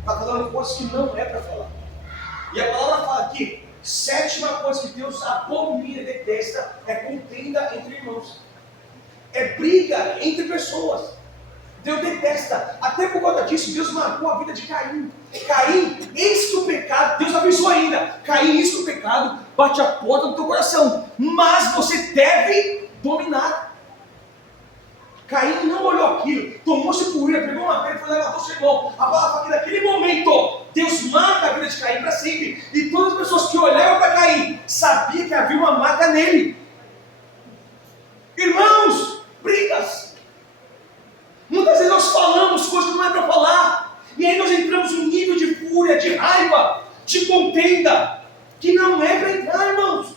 Está falando coisas que não é para falar. E a palavra fala aqui, sétima coisa que Deus abomina e detesta é contenda entre irmãos. É briga entre pessoas. Deus detesta. Até por conta disso, Deus marcou a vida de Caim. Caim, eis que o pecado, Deus avisou ainda, Caim, eis que o pecado bate a porta do teu coração, mas você deve dominar. Caim não olhou aquilo, tomou-se por ira, pegou uma pedra e foi levantou seu irmão. A palavra fala que naquele momento, Deus marca a vida de Caim para sempre. E todas as pessoas que olharam para Caim, sabiam que havia uma marca nele. Irmãos, brigas. Muitas vezes nós falamos coisas que não é para falar. E aí nós entramos num nível de fúria, de raiva, de contenda, que não é para entrar, irmãos.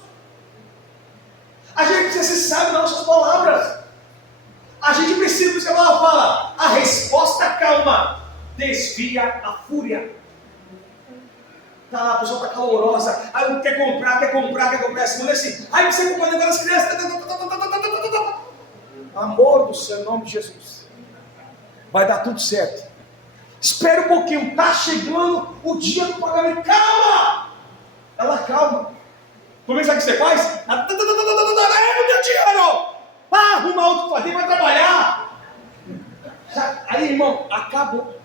A gente precisa ser sábio nas nossas palavras. A gente precisa, por isso que a palavra fala, a resposta calma desvia a fúria. Tá lá, a pessoa está calorosa, aí quer comprar, essa mulher assim, aí você compra o negócio das crianças. Amor do céu, em nome de Jesus. Vai dar tudo certo. Espera um pouquinho, está chegando o dia do pagamento. Calma! Ela calma. Como sabe o que você faz? É o teu dinheiro! Arruma outro para fazer, vai trabalhar. Aí, irmão, acabou.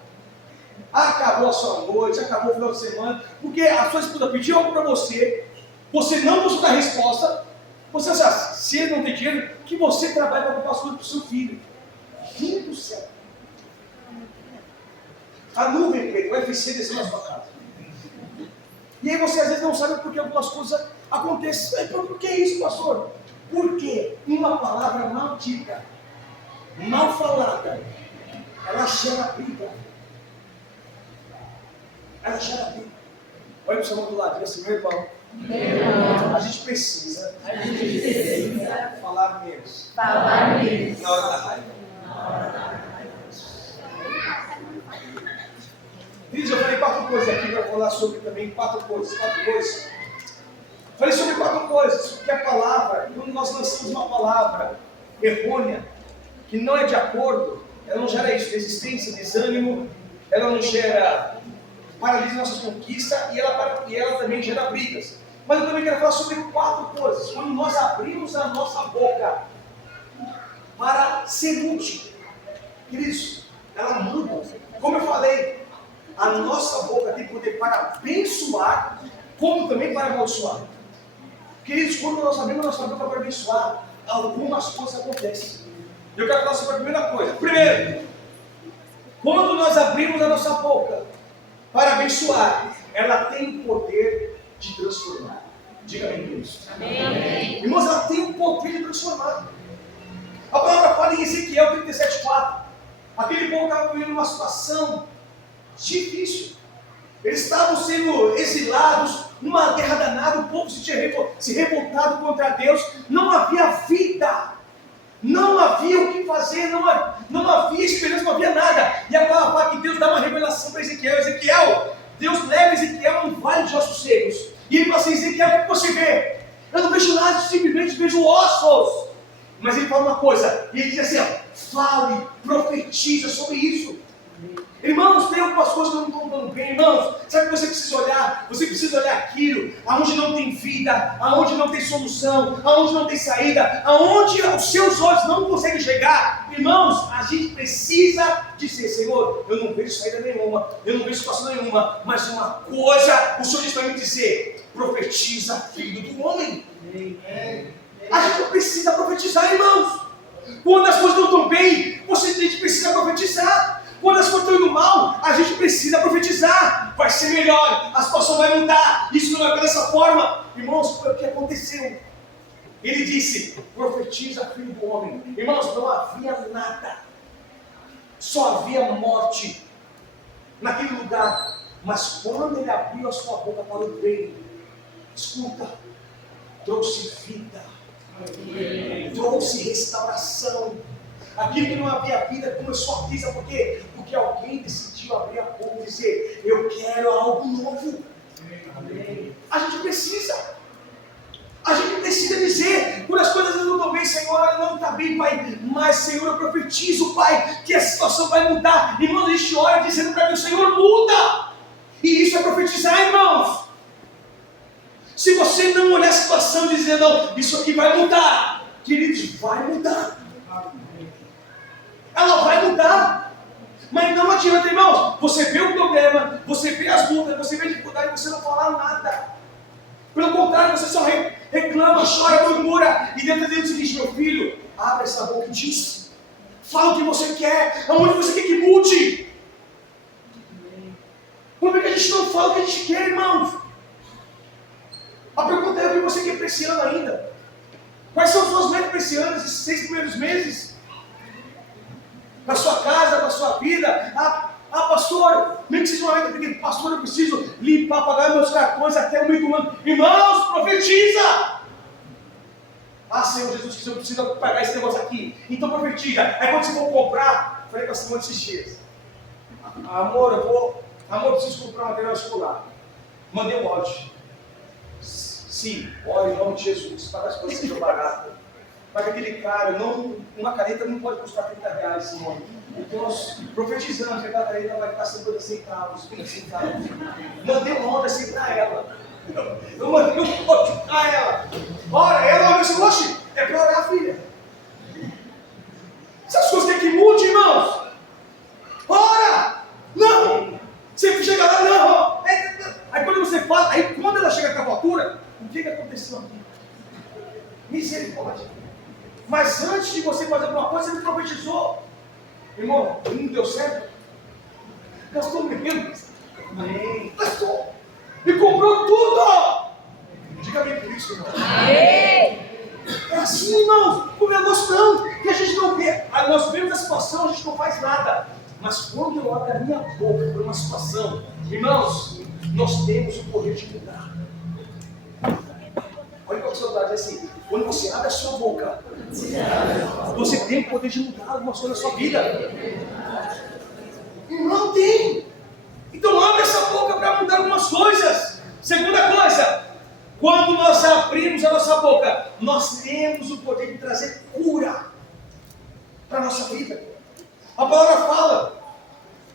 Acabou a sua noite, acabou o final de semana, porque a sua esposa pediu algo para você, você não buscou a resposta, você sabe, se ele não tem dinheiro, que você trabalhe para comprar as coisas para o seu filho. Filho do céu. A nuvem, o UFC desceu na sua casa. E aí você às vezes não sabe por que algumas coisas acontecem. Por que isso, pastor? Porque uma palavra maldita, mal falada, ela gera briga. Ela gera briga. Olha para o seu irmão do lado, diga assim, meu irmão. A gente precisa falar menos. Na hora da raiva. Diz, eu falei 4 coisas aqui, eu vou falar sobre também 4 coisas. Falei sobre 4 coisas, porque a palavra, quando nós lançamos uma palavra errônea, que não é de acordo, ela não gera isso, resistência, desânimo, ela não gera paralisa nossas conquistas e ela também gera brigas. Mas eu também quero falar sobre 4 coisas. Quando nós abrimos a nossa boca para ser útil, queridos, ela muda. Como eu falei, a nossa boca tem poder para abençoar, como também para amaldiçoar. Queridos, quando nós abrimos a nossa boca para abençoar, algumas coisas acontecem. Eu quero falar sobre a primeira coisa. Primeiro, quando nós abrimos a nossa boca para abençoar, ela tem o poder de transformar. Diga amém, isso. Amém. Irmãos, ela tem o poder de transformar. A palavra fala em Ezequiel 37,4. Aquele povo estava vivendo uma situação difícil. Eles estavam sendo exilados, numa guerra danada, o povo se tinha se revoltado contra Deus, não havia vida, não havia o que fazer, não havia esperança, não havia nada. E a palavra fala que Deus dá uma revelação para Ezequiel. Ezequiel, Deus leva Ezequiel a um vale de ossos secos. E ele fala assim, Ezequiel, o que você vê? Eu não vejo nada, simplesmente vejo ossos. Mas ele fala uma coisa, e ele diz assim, fale, profetiza sobre isso. Irmãos, tem algumas coisas que não estão dando bem, irmãos. Sabe o que você precisa olhar? Você precisa olhar aquilo, aonde não tem vida, aonde não tem solução, aonde não tem saída, aonde os seus olhos não conseguem chegar. Irmãos, a gente precisa dizer, Senhor, eu não vejo saída nenhuma, eu não vejo situação nenhuma, mas uma coisa o Senhor diz para mim dizer, profetiza, filho do homem. A gente não precisa profetizar, irmãos. Quando as coisas não estão bem, a gente precisa profetizar. Quando as coisas estão indo mal, a gente precisa profetizar. Vai ser melhor, a situação vai mudar, isso não vai ficar dessa forma. Irmãos, foi o que aconteceu. Ele disse, profetiza, filho do homem. Irmãos, não havia nada, só havia morte naquele lugar. Mas quando ele abriu a sua boca para o bem, escuta, trouxe vida, trouxe restauração. Aquilo que não havia vida começou a vida, por quê? Porque alguém decidiu abrir a boca e dizer, eu quero algo novo. A gente precisa dizer, quando as coisas não estão bem, Senhor, não está bem, Pai, mas Senhor, eu profetizo, Pai, que a situação vai mudar. Irmãos, a gente ora dizendo para Deus, Senhor, muda. E isso é profetizar, irmãos. Se você não olhar a situação e dizer, não, isso aqui vai mudar, queridos, vai mudar. Ela vai mudar, mas não adianta, irmãos, você vê o problema, você vê as lutas, você vê a dificuldade, você não fala nada. Pelo contrário, você só reclama, chora, murmura, e dentro diz o seguinte, meu filho, abre essa boca e diz, fala o que você quer, aonde você quer que mude. Por que a gente não fala o que a gente quer, irmãos? A pergunta é o que você quer para esse ano ainda? Quais são os seus metas para esse ano, esses 6 primeiros meses? Para sua casa, para sua vida. Pastor, nem que seja uma meta pequena. Pastor, eu preciso limpar, pagar meus cartões até o meio do ano. Irmãos, profetiza! Senhor Jesus, que eu preciso pagar esse negócio aqui. Então profetiza. Aí quando você for comprar, falei com a Simone esses dias. Amor, eu preciso comprar material escolar. Mandei um áudio. Sim, ora em nome de Jesus, para as coisas sejam baratas. Para que aquele cara, uma caneta não pode custar R$30, Simone. Então nós profetizamos que a caneta vai estar 50 centavos, 20 centavos. Mandei um áudio assim para ela. Eu mandei um áudio para ela. Ora, ela olha assim, oxe, é para orar, filha. Essas coisas têm que mudar, irmãos. Ora! Não! Você chega lá, não! Aí quando você fala, aí quando ela chega com a fatura, o que aconteceu aqui? Misericórdia. Mas antes de você fazer alguma coisa, você profetizou. Irmão, não deu certo? Gastou menos. Gastou. E comprou tudo. Diga bem por isso, irmão. É assim, irmãos. O negócio não, que a gente não vê. Aí nós vemos a situação, a gente não faz nada. Mas quando eu abro a minha boca para uma situação, irmãos, nós temos o poder de mudar. Olha para o seu lado, assim, quando você abre a sua boca, você tem o poder de mudar algumas coisas na sua vida. Não tem. Então abre essa boca para mudar algumas coisas. Segunda coisa, quando nós abrimos a nossa boca, nós temos o poder de trazer cura para a nossa vida. A palavra fala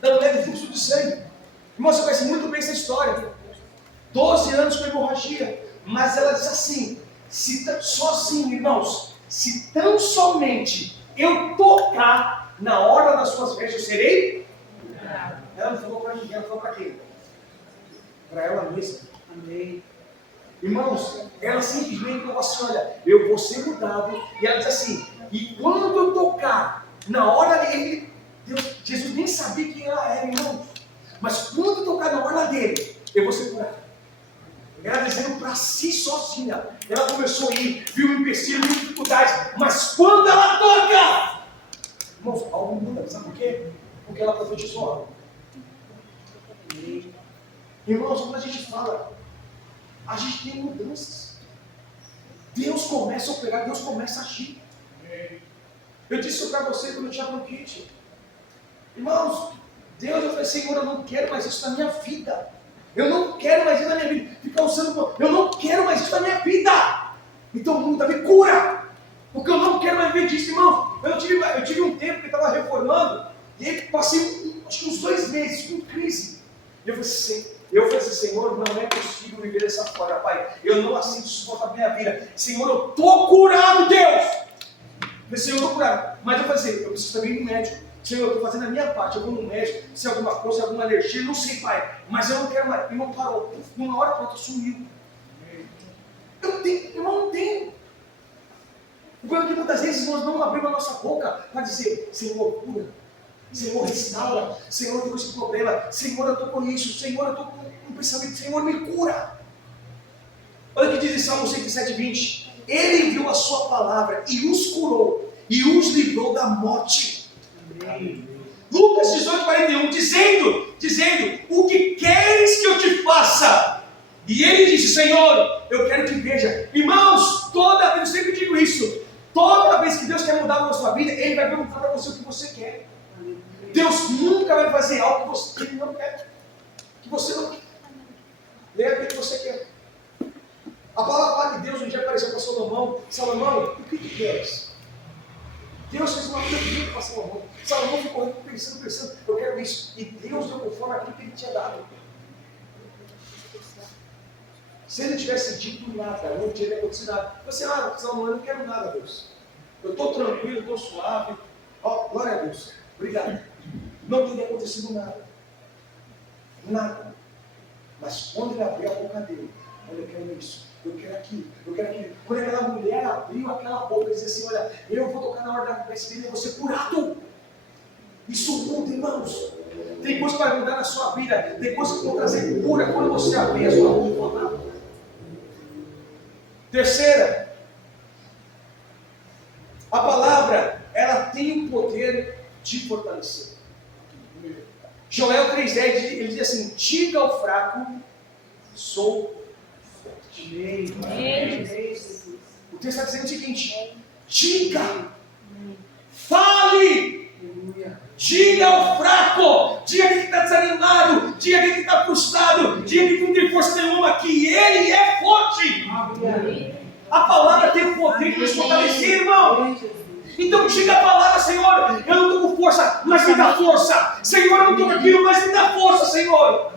da mulher do fluxo de sangue. Irmão, você conhece muito bem essa história. 12 anos com hemorragia. Mas ela diz assim, sozinho, irmãos, se tão somente eu tocar na hora das suas vestes, eu serei? Ela não falou para ninguém, ela falou para quem? Para ela mesma. Amém. Irmãos, ela simplesmente falou assim, olha, eu vou ser mudado. E ela diz assim, e quando eu tocar, na hora dele, Jesus nem sabia quem ela era, irmão. Mas quando eu tocar na hora dele, eu vou ser curado. Ela dizendo para si sozinha. Ela começou a ir, viu um empecilho, viu dificuldades. Mas quando ela toca, irmãos, algo muda. Sabe por quê? Porque ela profetizou algo. Irmãos, quando a gente fala, a gente tem mudanças. Deus começa a operar, Deus começa a agir. Eu disse isso para você quando eu tinha bronquite. Irmãos, Deus, eu falei, Senhor, eu não quero mais isso na minha vida. Eu não quero mais isso na minha vida. Ficar usando, eu não quero mais isso na minha vida. Então muda, me cura. Porque eu não quero mais ver disso, irmão. Eu tive um tempo que eu estava reformando. E aí passei acho que uns 2 meses com crise. E eu falei assim, Senhor, não é possível viver dessa forma, Pai. Eu não aceito suportar a minha vida. Senhor, eu estou curado, Deus. Eu falei, Senhor, eu estou curado. Mas eu falei assim, eu preciso também ir no médico. Senhor, eu estou fazendo a minha parte, eu vou no médico, se é alguma coisa, alguma alergia, não sei, Pai, mas eu não quero mais. Irmão, parou, numa hora pronto, sumiu. Eu não tenho, irmão, não tenho. O problema é que muitas vezes nós não abrimos a nossa boca para dizer, Senhor, cura, Senhor, restaura, Senhor, eu estou com esse problema, Senhor, eu estou com isso, Senhor, eu estou com um pensamento, Senhor, me cura. Olha o que diz em Salmo 107:20, Ele enviou a sua palavra e os curou, e os livrou da morte. Lucas 18:41, dizendo, o que queres que eu te faça? E ele disse, Senhor, eu quero que veja. Irmãos, toda vez, eu sempre digo isso, toda vez que Deus quer mudar a sua vida, Ele vai perguntar para você o que você quer. Deus nunca vai fazer algo que Ele não quer, que você não quer. Leia aquilo que você quer. A palavra de Deus um dia apareceu para Salomão, o que tu queres? Deus fez uma pergunta para Salomão. Salomão ficou pensando, eu quero isso. E Deus deu conforme aquilo que Ele tinha dado. Se Ele tivesse dito nada, não teria acontecido nada. Você, Salomão, eu não quero nada, Deus. Eu estou tranquilo, estou suave. Glória a Deus. Obrigado. Não teria acontecido nada. Nada. Mas quando Ele abriu a boca dele, olha, eu quero isso. Eu quero aquilo, eu quero aquilo. Quando aquela mulher abriu aquela boca e disse assim, olha, eu vou tocar na hora da cabeça dele e vou ser curado. Isso muda, irmãos. Tem coisa que vai mudar na sua vida, tem coisas que vão trazer cura quando você abrir a sua boca. Terceira, a palavra, ela tem o poder de fortalecer. Joel 3,10, ele diz assim, diga ao fraco, sou o texto está dizendo o seguinte, diga, fale, diga ao fraco, diga que está desanimado, diga que está frustrado, diga que não tem força nenhuma, que Ele é forte. A palavra tem o poder de nos fortalecer, irmão. Então diga a palavra, Senhor, eu não estou com força, mas me dá força. Senhor, eu não estou com aquilo, mas me dá força, Senhor.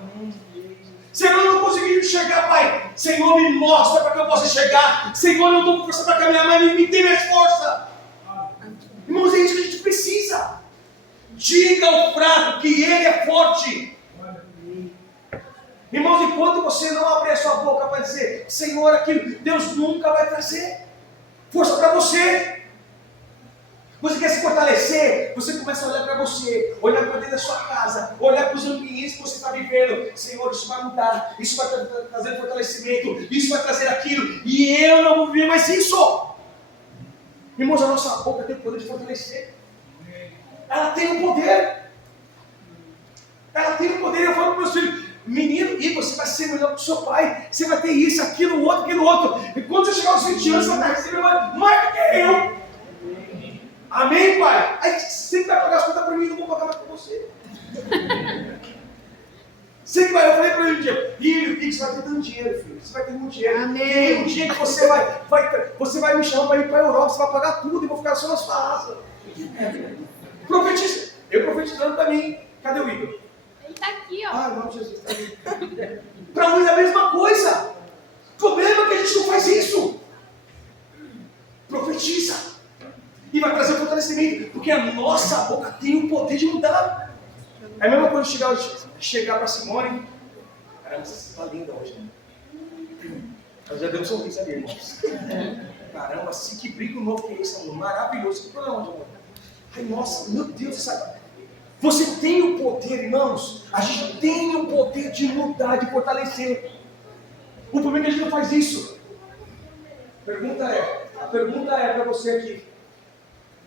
Senhor, eu não consegui enxergar, Pai. Senhor, me mostra para que eu possa enxergar. Senhor, eu não estou com força para caminhar, mas me dê mais força. Irmãos, é isso que a gente precisa. Diga ao fraco que ele é forte. Irmãos, enquanto você não abrir a sua boca para dizer, Senhor, aquilo, Deus nunca vai trazer força para você. Você quer se fortalecer? Você começa a olhar para você, olhar para dentro da sua casa, olhar para os ambientes que você está vivendo. Senhor, isso vai mudar, isso vai trazer fortalecimento, isso vai trazer aquilo, e eu não vou viver mais isso. Irmãos, a nossa boca tem o poder de fortalecer. Ela tem o poder. Ela tem o poder. Eu falo para os meus filhos, menino, e você vai ser melhor que o seu pai, você vai ter isso, aquilo, outro. E quando você chegar aos 20 anos, você vai estar recebendo mais do que eu. Amém, pai? Aí você vai pagar as contas para mim e não vou pagar mais para você. Você vai, eu falei para ele um dia, filho, você vai ter tanto dinheiro, filho. Você vai ter muito dinheiro. Amém. E aí, um dia que você vai me chamar para ir para a Europa, você vai pagar tudo e vou ficar só nas suas. Profetiza. Eu profetizando para mim. Cadê o Igor? Ele tá aqui, ó. Ah, não, Jesus, tá ali. Para nós é a mesma coisa. O problema é que a gente não faz isso. Profetiza. E vai trazer o fortalecimento, porque a nossa boca tem o poder de mudar. É a mesma coisa chegar para Simone. Caramba, você está linda hoje, né? Ela já deu um sorriso ali, irmãos. Caramba, assim que brilho novo que é esse, amor. Maravilhoso. Que problema, amor? Ai, nossa, meu Deus, sabe? Você tem o poder, irmãos. A gente tem o poder de mudar, de fortalecer. O problema é que a gente não faz isso. A pergunta é para você aqui.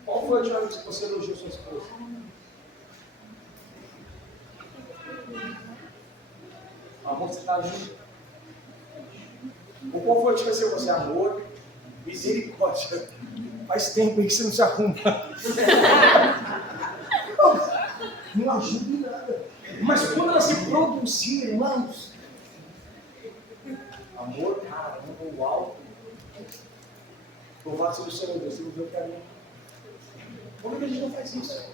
Qual foi a última vez que você elogiou sua esposa? Amor, você está lindo. Ou qual foi a última vez que você amor? Misericórdia. Faz tempo aí que você não se arruma. Não ajuda em nada. Mas quando ela se produzir, irmãos, amor, cara, o alto. Louvado seja o Senhor Deus, você não viu o caminho. Como é que a gente não faz isso?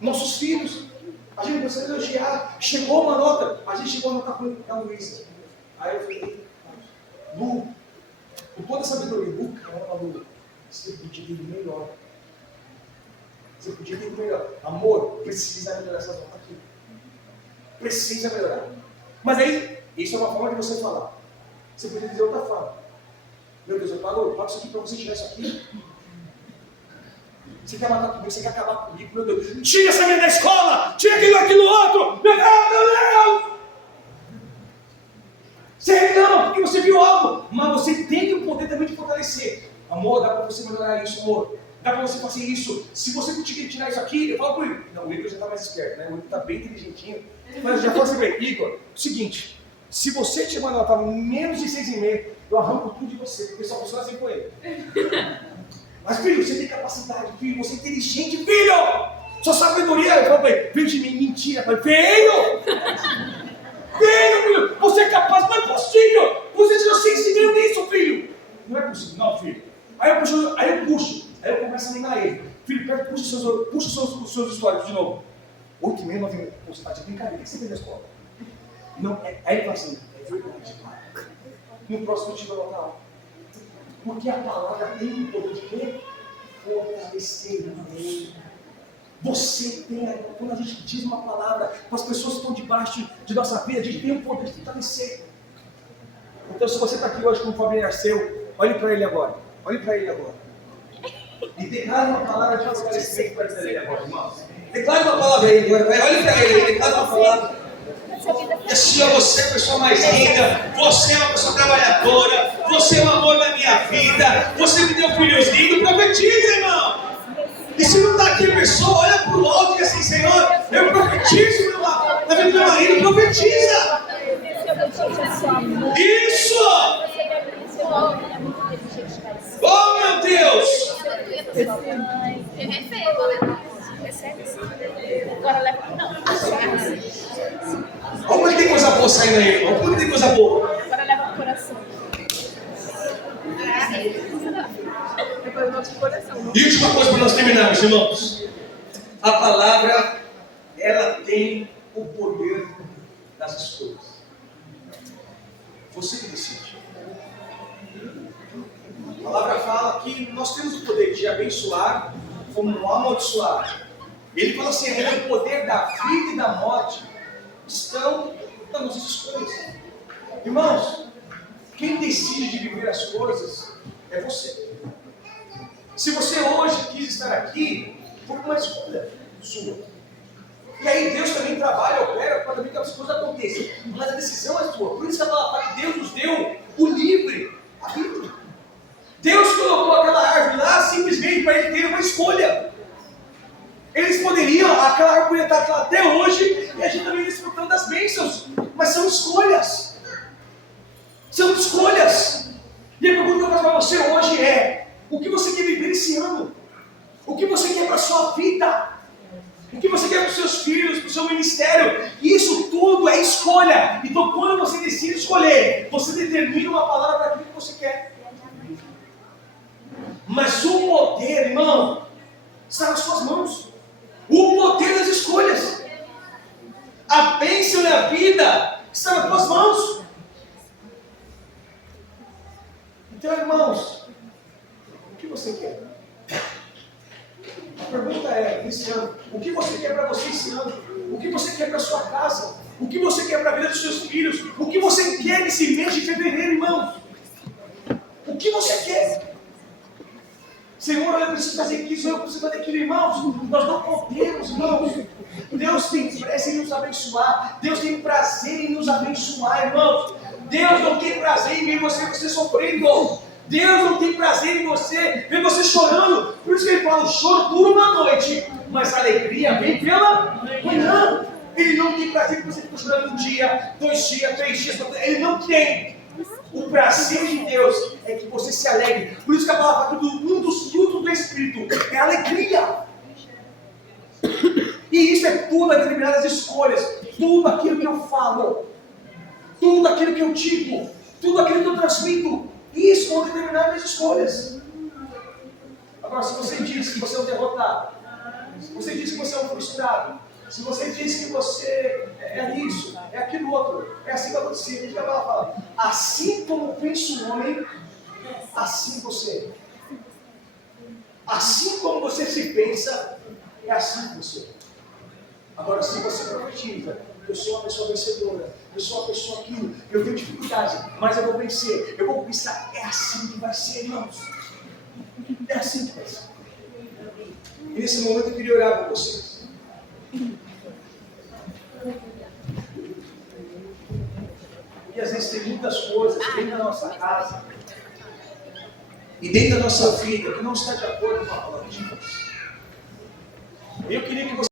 Nossos filhos, a gente precisa elogiar. Chegou uma nota, a gente chegou a nota ruim para a Luísa. Aí eu falei, Lu, com toda a sabedoria, Lu, Lu, você podia ter ido melhor. Você podia ter ido melhor. Amor, precisa melhorar essa nota aqui. Precisa melhorar. Mas aí, isso é uma forma de você falar. Você podia dizer outra forma. Meu Deus, eu pago isso aqui para você tirar isso aqui. Você quer matar comigo, você quer acabar comigo, meu Deus. Tira essa menina da escola! Tira aquilo outro! Meu Deus! Você reclama porque você viu algo, mas você tem o poder também de fortalecer. Amor, dá para você melhorar isso, amor. Dá para você fazer isso. Se você conseguir tirar isso aqui, eu falo para o Igor. Não, o Igor já está mais esperto, né? O Igor está bem inteligentinho. Mas eu já falo assim para ele, Igor, seguinte, se você te mandar nota menos de 6,5, eu arranco tudo de você, porque só funciona assim com ele. Mas, filho, você tem capacidade, filho, você é inteligente, filho! Sua sabedoria, eu falo para ele, veio de mim, mentira, pai, veio! Veio, filho! Você é capaz, não é possível! Você tirou 6,5 nisso, filho! Não é possível, não, filho. Aí eu puxo, aí eu começo a animar ele. Filho, puxa os seus históricos de novo. 8,5, 9,5. Pô, você tá de brincadeira, o que você fez na escola? Não, aí ele fala assim, é verdade, pai. No próximo eu te dou nota. Porque a palavra tem o poder de quê? Fortalecer o meio. Você tem, quando a gente diz uma palavra para as pessoas que estão debaixo de nossa vida, a gente tem o poder de fortalecer. Então, se você está aqui hoje com um familiar seu, olhe para ele agora. Olhe para ele agora. E declare uma palavra de fortalecimento para ele agora, irmãos. Declare uma palavra aí agora. Olhe para ele, declare uma palavra. Assim, você é a pessoa mais linda, você é uma pessoa trabalhadora, você é o amor da minha vida, você me deu filhos lindos, profetiza, irmão. E se não está aqui a pessoa, olha para o alto e diz assim, Senhor, eu profetizo na vida do meu marido, profetiza. Isso! Oh, meu Deus! Eu recebo, recebe sim. Agora leva. Não, Como é que tem coisa boa saindo aí, irmão? Como é que tem coisa boa? agora leva pro coração. Depois o nosso coração. E última coisa para nós terminarmos, irmãos. A palavra, ela tem o poder das escolhas. Você que decide. A palavra fala que nós temos o poder de abençoar como amaldiçoar. Ele fala assim, o poder da vida e da morte estão nas nossas escolhas. Irmãos, quem decide de viver as coisas é você. Se você hoje quis estar aqui, foi uma escolha sua. E aí Deus também trabalha, opera para também que as coisas aconteçam. Mas a decisão é sua. Por isso que a palavra fala que Deus nos deu o livre arbítrio. Deus colocou aquela árvore lá simplesmente para ele ter uma escolha. Eles poderiam, aquela árvore poderia estar lá até hoje e a gente também desfrutando das bênçãos. Mas são o seu ministério. Isso tudo é escolha. Então, quando você decide escolher, você determina uma palavra para aquilo que você quer. Mas o poder, irmão, está nas suas mãos. O poder das escolhas. A bênção e a vida está nas tuas mãos. Então, irmãos, o que você quer? A pergunta é, esse ano, o que você quer para você esse ano? O que você quer para sua casa? O que você quer para a vida dos seus filhos? O que você quer nesse mês de fevereiro, irmãos? O que você quer? Senhor, eu preciso fazer isso, eu preciso fazer aquilo, irmãos. Nós não podemos, irmãos. Deus tem prazer em nos abençoar. Deus tem prazer em nos abençoar, irmãos. Deus não tem prazer em ver você sofrendo. Deus não tem prazer em você, ver você chorando. Por isso que ele fala, o choro dura uma noite, mas a alegria vem pela manhã. Ele não tem prazer que você fique chorando um dia, 2 dias, 3 dias. Ele não tem. O prazer de Deus é que você se alegre. Por isso que a palavra fala que um dos frutos do Espírito é a alegria. E isso é tudo determinadas escolhas. Tudo aquilo que eu falo, tudo aquilo que eu digo, tudo aquilo que eu transmito, isso vão determinar minhas escolhas. Agora, se você diz que você é um derrotado, se você diz que você é um frustrado, se você diz que você é isso, é aquilo outro, é assim que vai acontecer. O que a palavra fala? Assim como pensa o homem, assim você é. Assim como você se pensa, é assim que você é. Agora, se você profetiza, eu sou uma pessoa vencedora, eu sou uma pessoa aquilo, eu tenho dificuldade, mas eu vou vencer, eu vou conquistar, é assim que vai ser, irmãos. É assim que vai ser. E nesse momento eu queria orar por vocês. E às vezes tem muitas coisas dentro da nossa casa e dentro da nossa vida que não está de acordo com a palavra de Deus. Eu queria que você